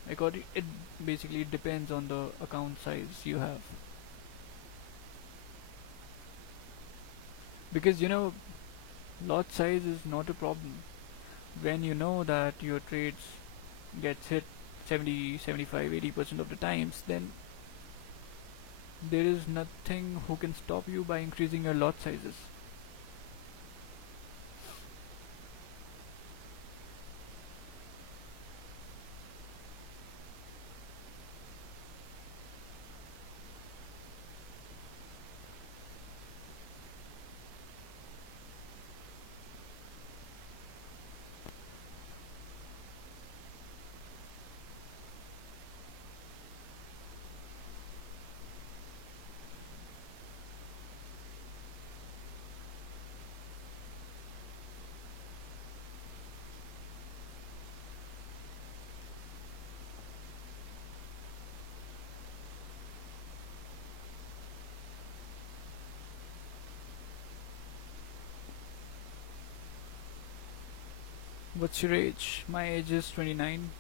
It basically depends on the account size you have. Because lot size is not a problem. When you know that your trades gets hit 70, 75, 80% of the times, then there is nothing who can stop you by increasing your lot sizes. What's your age? My age is 29.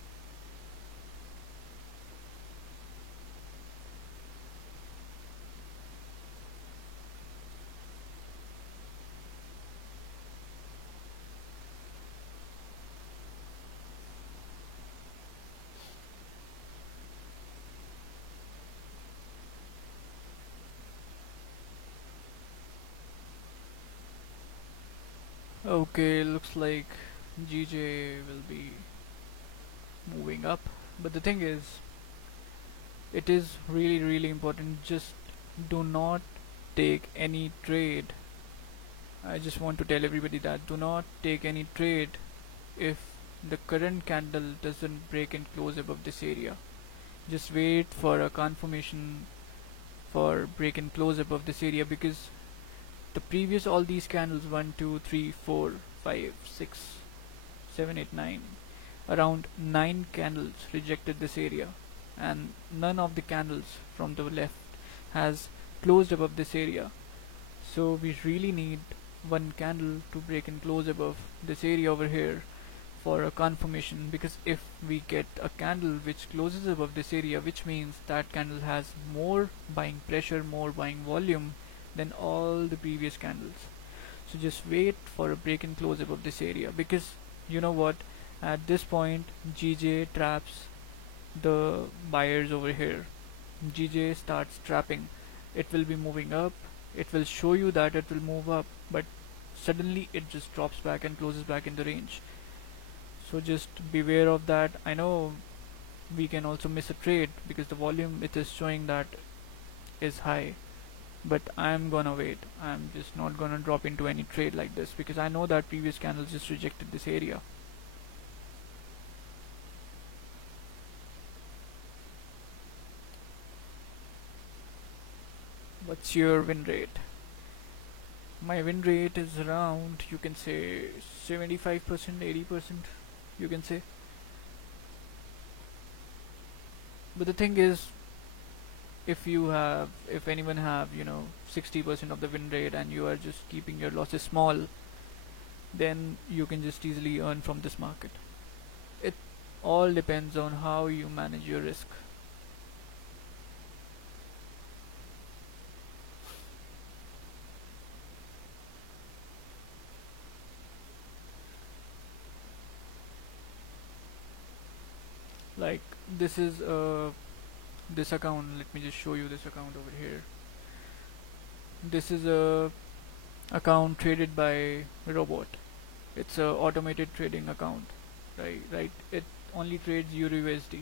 Okay, looks like GJ will be moving up. But the thing is, it is really, really important. Just do not take any trade. I just want to tell everybody that do not take any trade if the current candle doesn't break and close above this area. Just wait for a confirmation for break and close above this area, because the previous all these candles 1 2 3 4 5 6 7 8 9, around 9 candles rejected this area, and none of the candles from the left has closed above this area. So we really need one candle to break and close above this area over here for a confirmation, because if we get a candle which closes above this area, which means that candle has more buying pressure, more buying volume than all the previous candles. So just wait for a break and close above this area, because you know what, at this point GJ traps the buyers over here. GJ starts trapping. It will be moving up, it will show you that it will move up, but suddenly it just drops back and closes back in the range. So just beware of that. I know we can also miss a trade because the volume it is showing that is high, but I'm gonna wait. I'm just not gonna drop into any trade like this because I know that previous candles just rejected this area. What's your win rate? My win rate is around, you can say, 75%, 80%, you can say. But the thing is, if anyone have, 60% of the win rate and you are just keeping your losses small, then you can just easily earn from this market. It all depends on how you manage your risk. Like this is this account. Let me just show you this account over here. This is a account traded by Robot. It's a automated trading account, right. It only trades Euro USD.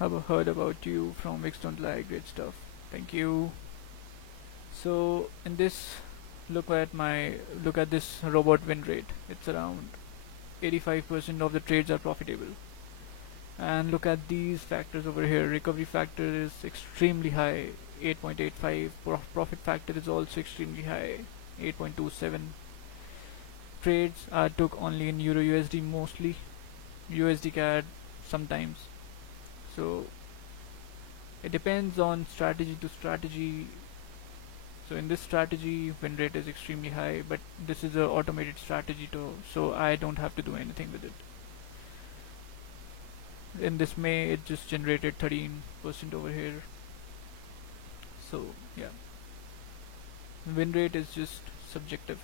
Have heard about you from Wix Don't Lie. Great stuff, thank you. So in this, look at this Robot win rate. It's around 85% of the trades are profitable. And look at these factors over here. Recovery factor is extremely high, 8.85. Profit factor is also extremely high, 8.27. Trades I took only in Euro USD, mostly USD CAD sometimes. So it depends on strategy to strategy. So in this strategy win rate is extremely high, but this is a automated strategy too, so I don't have to do anything with it. In this May it just generated 13% over here. So yeah, win rate is just subjective.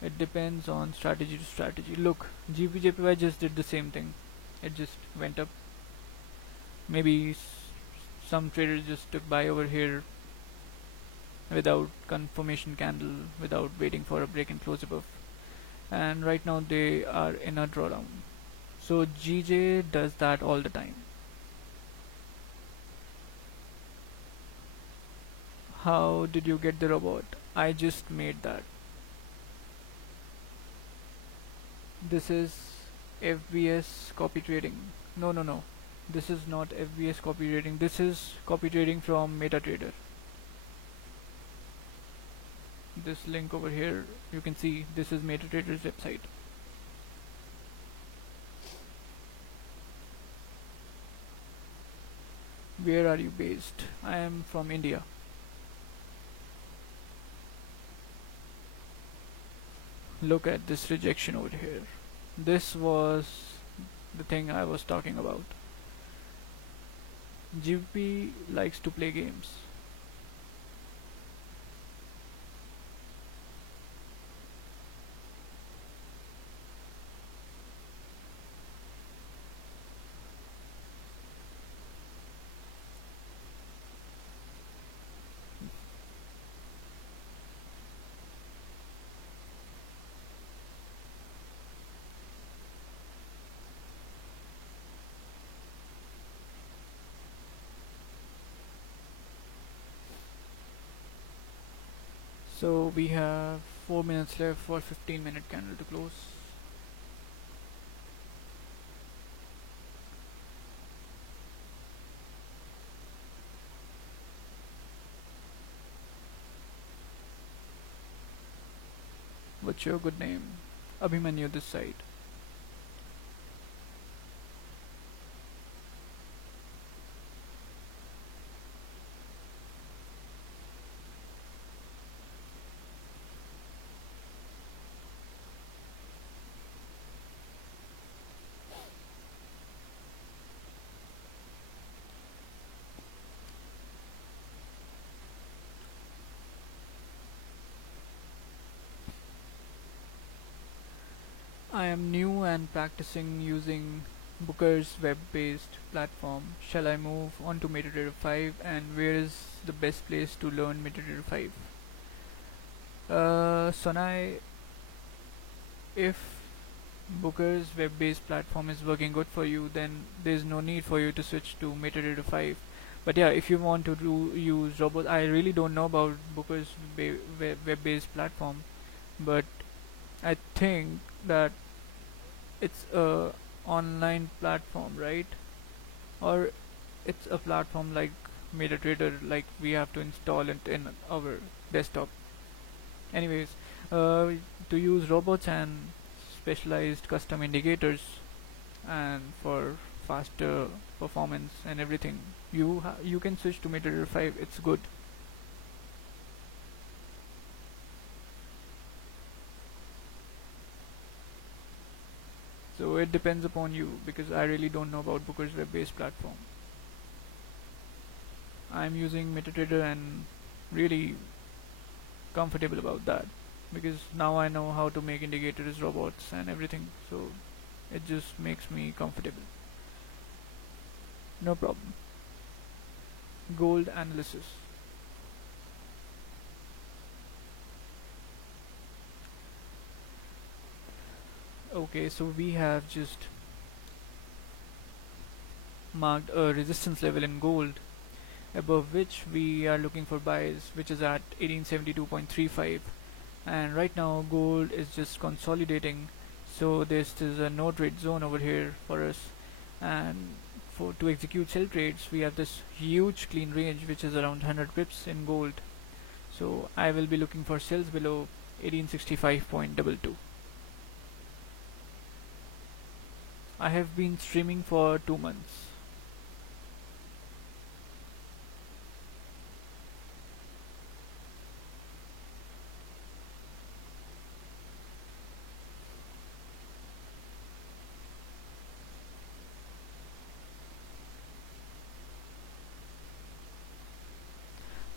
It depends on strategy to strategy. Look, GBJPY just did the same thing. It just went up. Maybe some traders just took buy over here without confirmation candle, without waiting for a break and close above, and right now they are in a drawdown. So GJ does that all the time. How did you get the robot? I just made that. This is FBS copy trading. No, this is not FBS copy trading. This is copy trading from MetaTrader. This link over here, you can see this is MetaTrader's website. Where are you based? I am from India. Look at this rejection over here. This was the thing I was talking about. GBP likes to play games. So we have 4 minutes left for 15-minute candle to close. What's your good name? Abhimanyu this side. I am new and practicing using Booker's web-based platform. Shall I move on to MetaTrader 5, and where is the best place to learn MetaTrader 5? Sonai, if Booker's web-based platform is working good for you, then there's no need for you to switch to MetaTrader 5. But yeah, if you want to use robots, I really don't know about Booker's web-based platform, but I think that it's a online platform, right? Or it's a platform like MetaTrader, like we have to install it in our desktop. Anyways, to use robots and specialized custom indicators and for faster performance and everything, you can switch to MetaTrader 5. It's good. So it depends upon you, because I really don't know about Booker's web-based platform. I'm using MetaTrader and really comfortable about that, because now I know how to make indicators, robots and everything, so it just makes me comfortable. No problem. Gold analysis. Okay, so we have just marked a resistance level in gold, above which we are looking for buys, which is at 1872.35, and right now gold is just consolidating, so this is a no trade zone over here for us. And for to execute sell trades, we have this huge clean range which is around 100 pips in gold, so I will be looking for sells below 1865.22. I have been streaming for 2 months.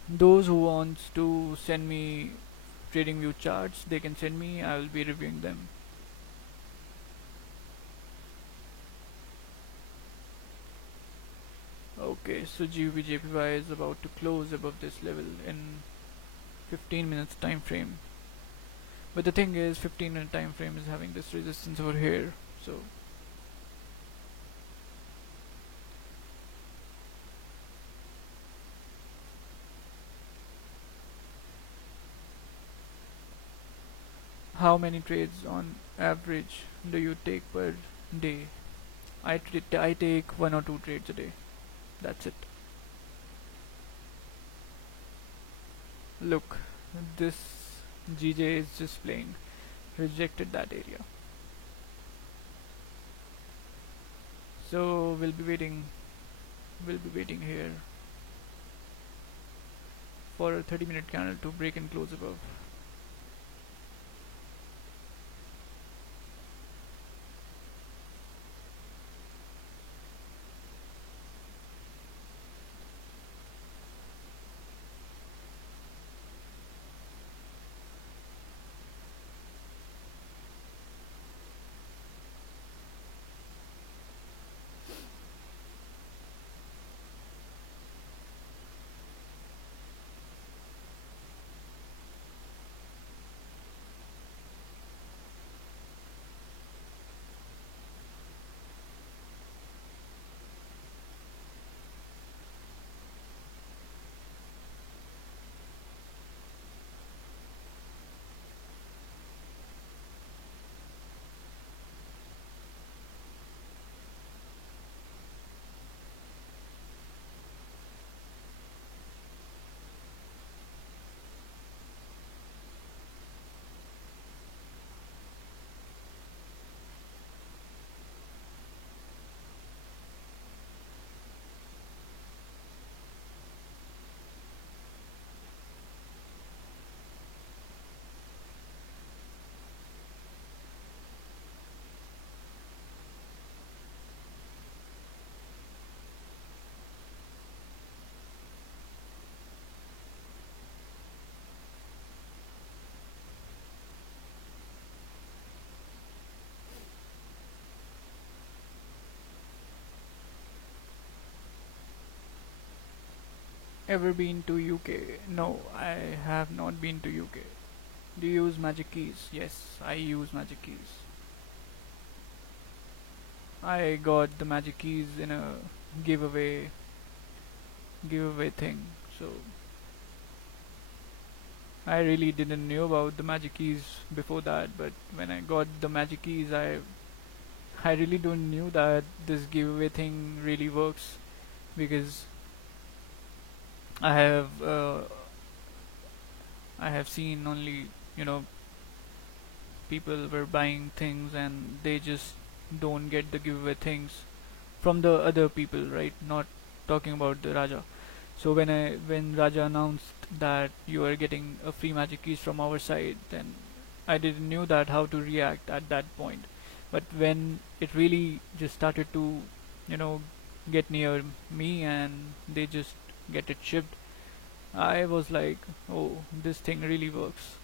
Those who wants to send me trading view charts, they can send me, I will be reviewing them. Okay, so GBP/JPY is about to close above this level in 15 minutes time frame. But the thing is, 15-minute time frame is having this resistance over here, so how many trades on average do you take per day? I take 1 or 2 trades a day. That's it. Look, this GJ is just playing. Rejected that area. So we'll be waiting. We'll be waiting here for a 30-minute candle to break and close above. Ever been to UK? No, I have not been to UK. Do you use Magic Keys? Yes, I use Magic Keys. I got the Magic Keys in a giveaway giveaway thing. So I really didn't know about the Magic Keys before that, but when I got the Magic Keys, I really don't knew that this giveaway thing really works, because I have uh, I have seen only, you know people were buying things and they just don't get the giveaway things from the other people, right? Not talking about the Raja. So when Raja announced that you are getting a free magic keys from our side, then I didn't knew that how to react at that point. But when it really just started to, you know, get near me and they just get it shipped, I was like, oh, this thing really works.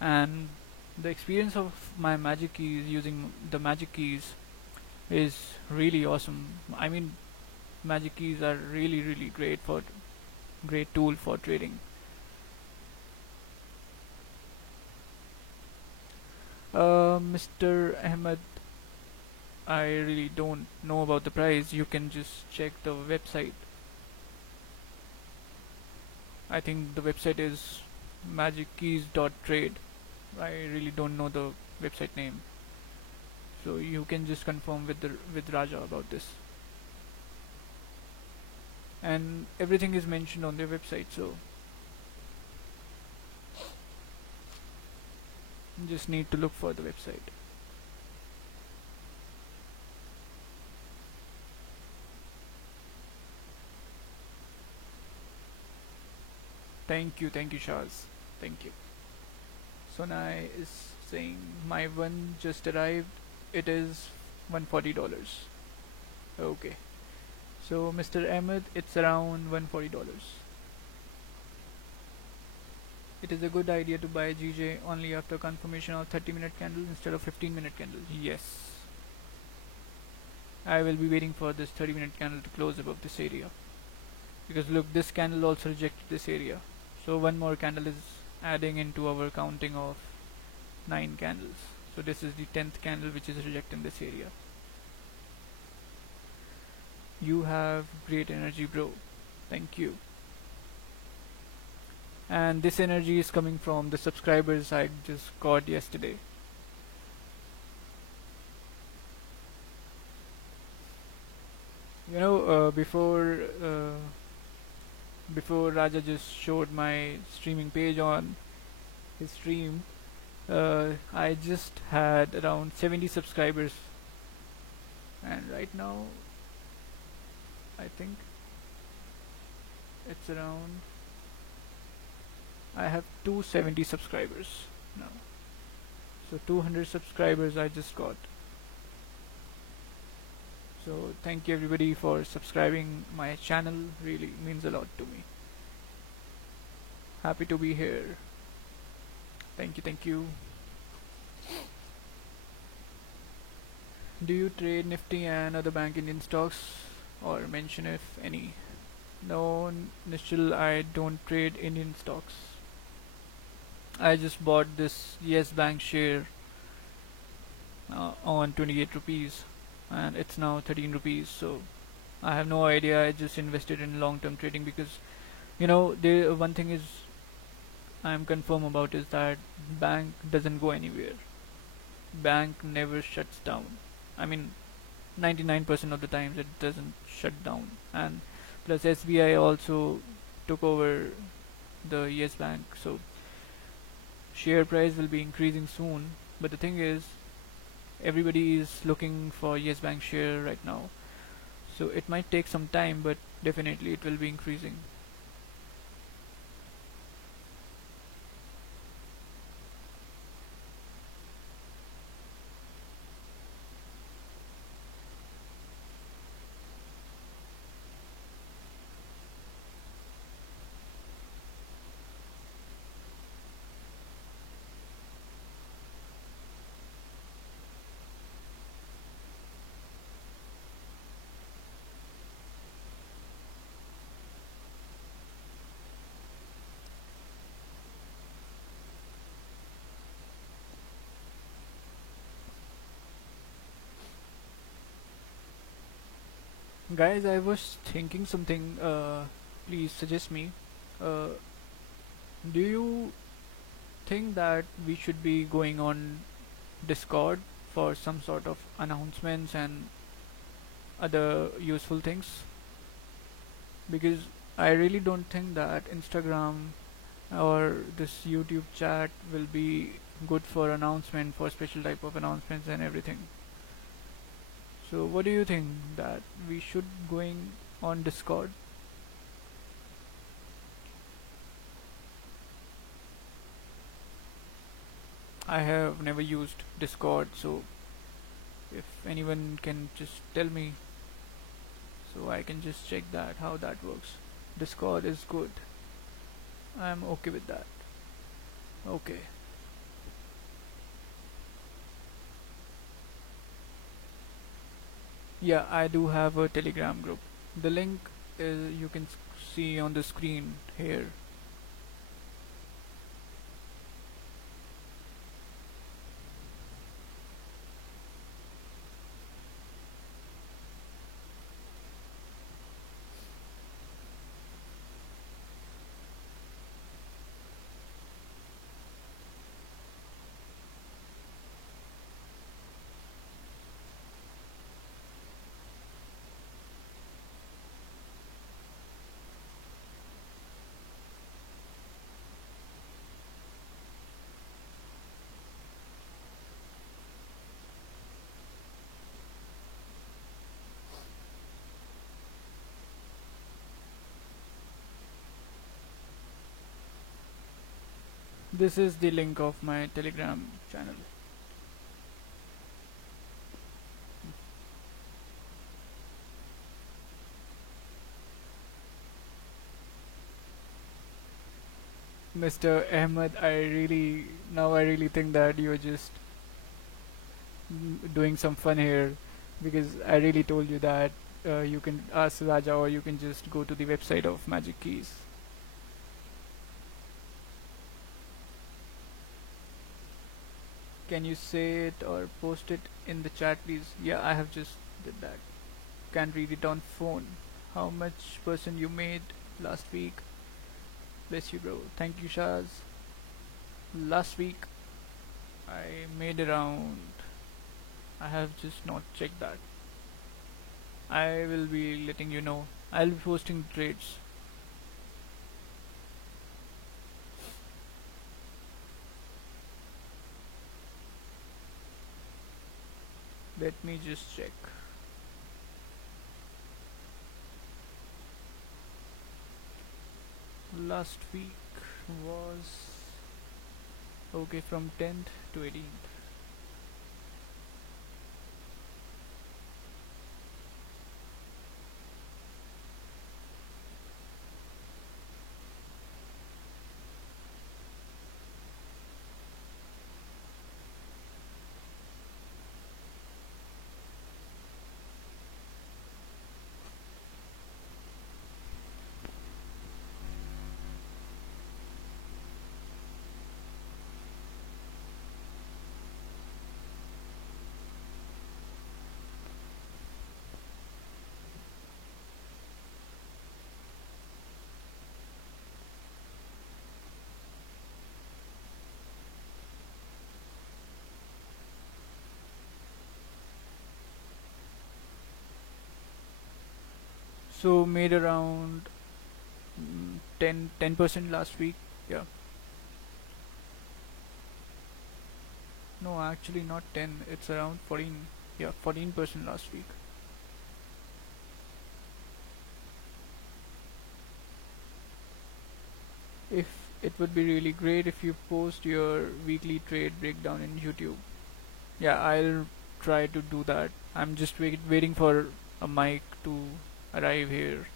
And the experience of my magic keys, using the magic keys, is really awesome. I mean, magic keys are really great tool for trading. Mr. Ahmed, I really don't know about the price. You can just check the website. I think the website is magickeys.trade. I really don't know the website name. So you can just confirm with Raja about this. And everything is mentioned on their website, so you just need to look for the website. Thank you, Shaz. Thank you. Sonai is saying my one just arrived. It is $140. Okay. So Mr. Ahmed, it's around $140. It is a good idea to buy GJ only after confirmation of 30-minute candle instead of 15-minute candle. Yes. I will be waiting for this 30-minute candle to close above this area. Because look, this candle also rejected this area. So one more candle is adding into our counting of 9 candles. So this is the 10th candle which is rejecting this area. You have great energy, bro. Thank you. And this energy is coming from the subscribers I just got yesterday. You know, before Raja just showed my streaming page on his stream, I just had around 70 subscribers, and right now I think it's around, I have 270 subscribers now. So 200 subscribers I just got. So thank you everybody for subscribing my channel, really means a lot to me. Happy to be here. Thank you. Do you trade Nifty and other bank Indian stocks, or mention if any? No, Nishil, I don't trade Indian stocks. I just bought this Yes Bank share on 28 rupees and it's now 13 rupees, so I have no idea. I just invested in long term trading because, the one thing is I'm confirm about is that bank doesn't go anywhere. Bank never shuts down. I mean, 99% of the times it doesn't shut down. And plus SBI also took over the Yes Bank, so share price will be increasing soon. But the thing is, everybody is looking for Yes Bank share right now, so it might take some time, but definitely it will be increasing. Guys, I was thinking something. Please suggest me. Uh, do you think that we should be going on Discord for some sort of announcements and other useful things? Because I really don't think that Instagram or this YouTube chat will be good for announcement, for special type of announcements and everything. So what do you think, that we should going on Discord? I have never used Discord, so if anyone can just tell me, so I can just check that how that works. Discord is good. I'm okay with that. Okay. Yeah, I do have a Telegram group. The link is, you can see on the screen here. This is the link of my Telegram channel. Mr. Ahmed, I really think that you're just doing some fun here, because I really told you that you can ask Raja, or you can just go to the website of Magic Keys. Can you say it or post it in the chat, please? Yeah, I have just did that. Can't read it on phone. How much percent you made last week? Bless you, bro. Thank you, Shaz. Last week I made around. I have just not checked that. I will be letting you know. I'll be posting trades. Let me just check. Last week was okay from 10th to 18th. So made around 10% last week. Yeah. No, actually not 10. It's around 14. Yeah, 14% last week. If it would be really great if you post your weekly trade breakdown in YouTube. Yeah, I'll try to do that. I'm just waiting for a mic to arrive here,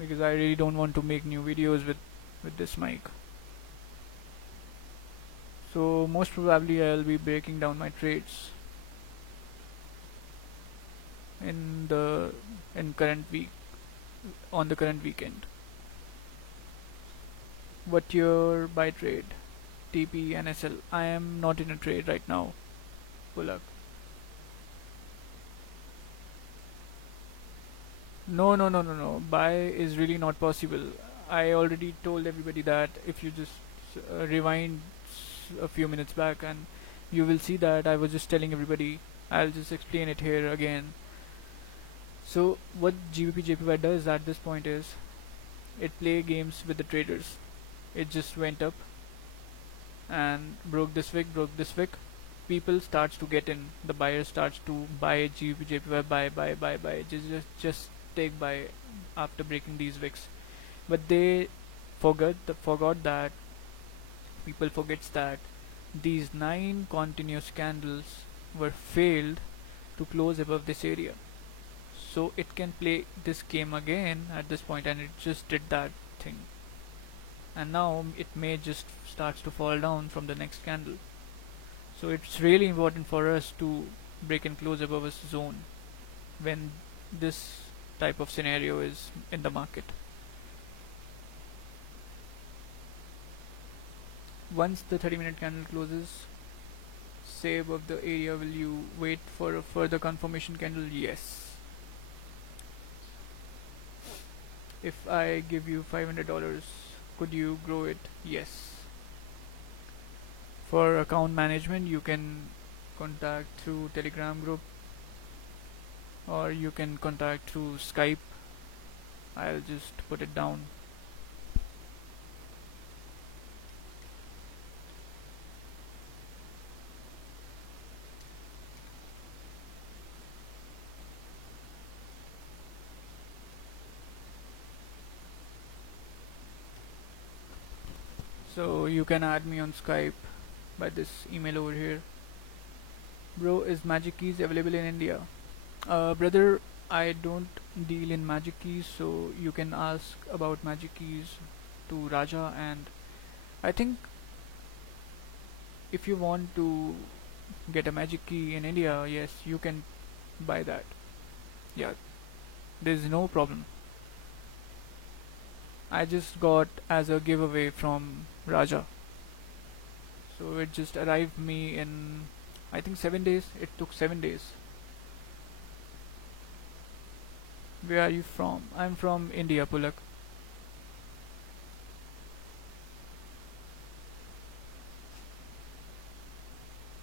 because I really don't want to make new videos with this mic. So most probably I'll be breaking down my trades in the in current week, on the current weekend. What your buy trade? TP NSL. I am not in a trade right now. Bullock. No, no, no, no, no. Buy is really not possible. I already told everybody that. If you just rewind a few minutes back, and you will see that I was just telling everybody. I'll just explain it here again. So what GBP JPY does at this point is it play games with the traders. It just went up and broke this wick, broke this wick. People starts to get in. The buyer starts to buy GBP JPY, buy. Just take buy after breaking these wicks. But they forgot that people forgets that these 9 continuous candles were failed to close above this area. So it can play this game again at this point, and it just did that thing. And now it may just starts to fall down from the next candle. So it's really important for us to break and close above a zone when this type of scenario is in the market. Once the 30-minute candle closes, say above the area, will you wait for a further confirmation candle? Yes. If I give you $500, could you grow it? Yes. For account management, you can contact through Telegram group, or you can contact through Skype. I'll just put it down. So you can add me on Skype by this email over here. Bro, is Magic Keys available in India? Brother, I don't deal in Magic Keys, so you can ask about Magic Keys to Raja. And I think if you want to get a Magic Key in India, yes, you can buy that. Yeah, there's no problem. I just got as a giveaway from Raja, so it just arrived me in, I think, 7 days. It took 7 days. Where are you from? I'm from India, Pulak.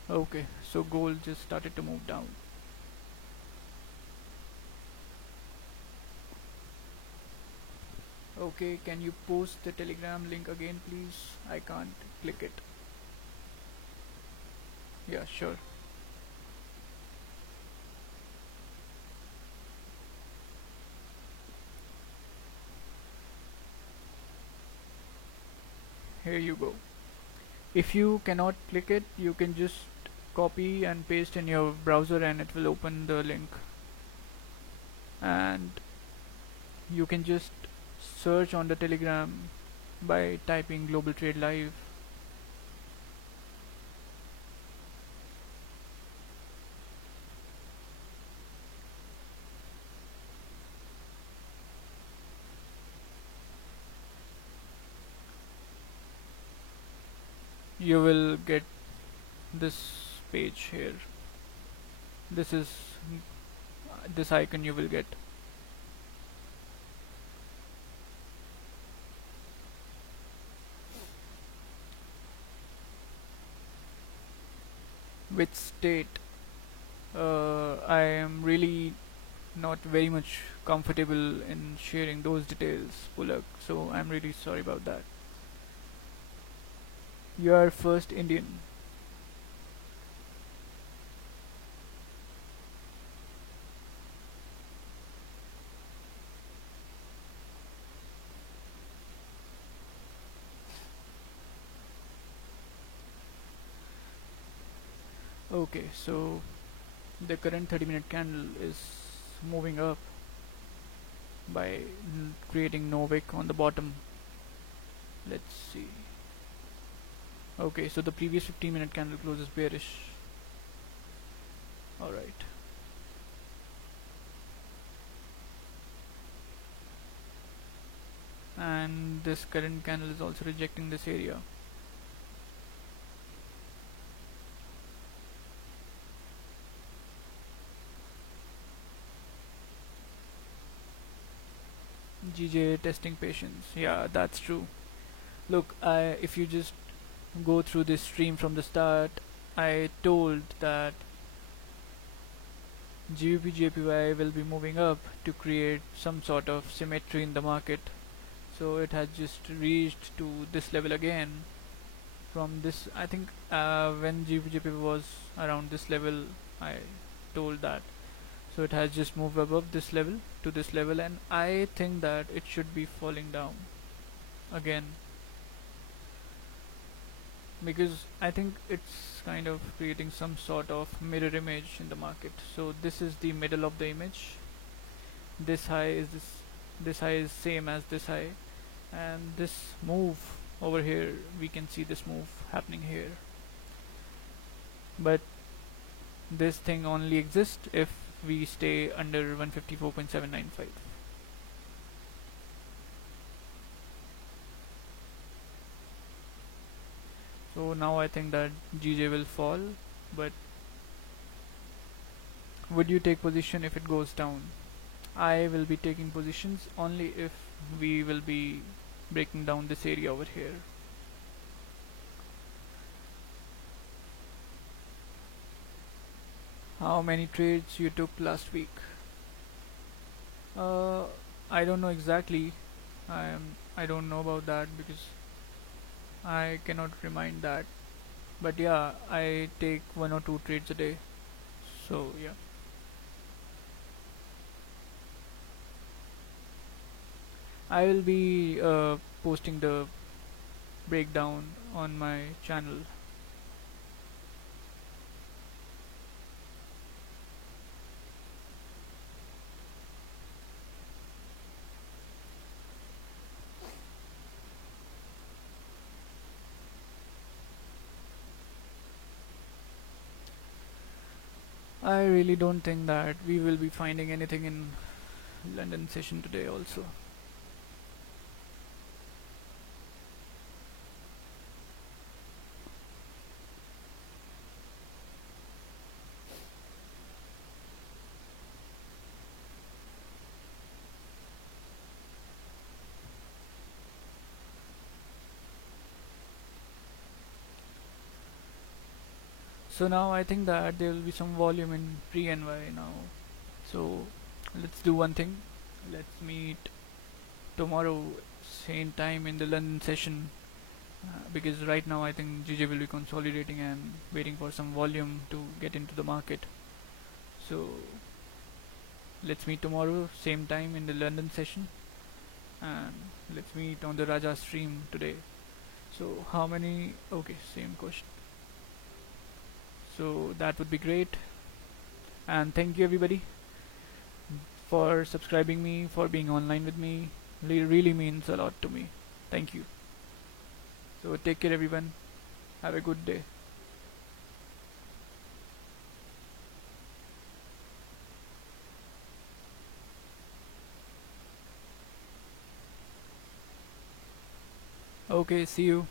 Okay, so gold just started to move down. Okay, can you post the Telegram link again, please? I can't click it. Yeah, sure. Here you go. If you cannot click it, you can just copy and paste in your browser and it will open the link. And you can just search on the Telegram by typing Global Trade Live. You will get this page here. This is this icon you will get. Which state? I am really not very much comfortable in sharing those details, Pulak, so I'm really sorry about that. You are first Indian. Okay, so the current 30-minute candle is moving up by creating no wick on the bottom. Let's see. Okay, so the previous 15-minute candle closes bearish. Alright. And this current candle is also rejecting this area. GJ testing patience. Yeah, that's true. Look, if you just go through this stream from the start, I told that GBP will be moving up to create some sort of symmetry in the market. So it has just reached to this level again. From this, I think when GBP was around this level, I told that. So it has just moved above this level to this level, and I think that it should be falling down again, because I think it's kind of creating some sort of mirror image in the market. So this is the middle of the image. This high is this high is same as this high, and this move over here, we can see this move happening here. But this thing only exists if we stay under 154.795. So now I think that GJ will fall, but would you take position if it goes down? I will be taking positions only if we will be breaking down this area over here. How many trades you took last week? I don't know exactly. I don't know about that because I cannot remind that. But yeah, I take 1 or 2 trades a day. So yeah. I will be posting the breakdown on my channel. I really don't think that we will be finding anything in London session today also. So now I think that there will be some volume in pre-NY now. So let's do one thing. Let's meet tomorrow same time in the London session, because right now I think GJ will be consolidating and waiting for some volume to get into the market. So let's meet tomorrow same time in the London session, and let's meet on the Raja stream today. So how many? Okay, same question. So that would be great, and thank you everybody for subscribing me, for being online with me. Really means a lot to me. Thank you. So take care everyone. Have a good day. Okay, see you.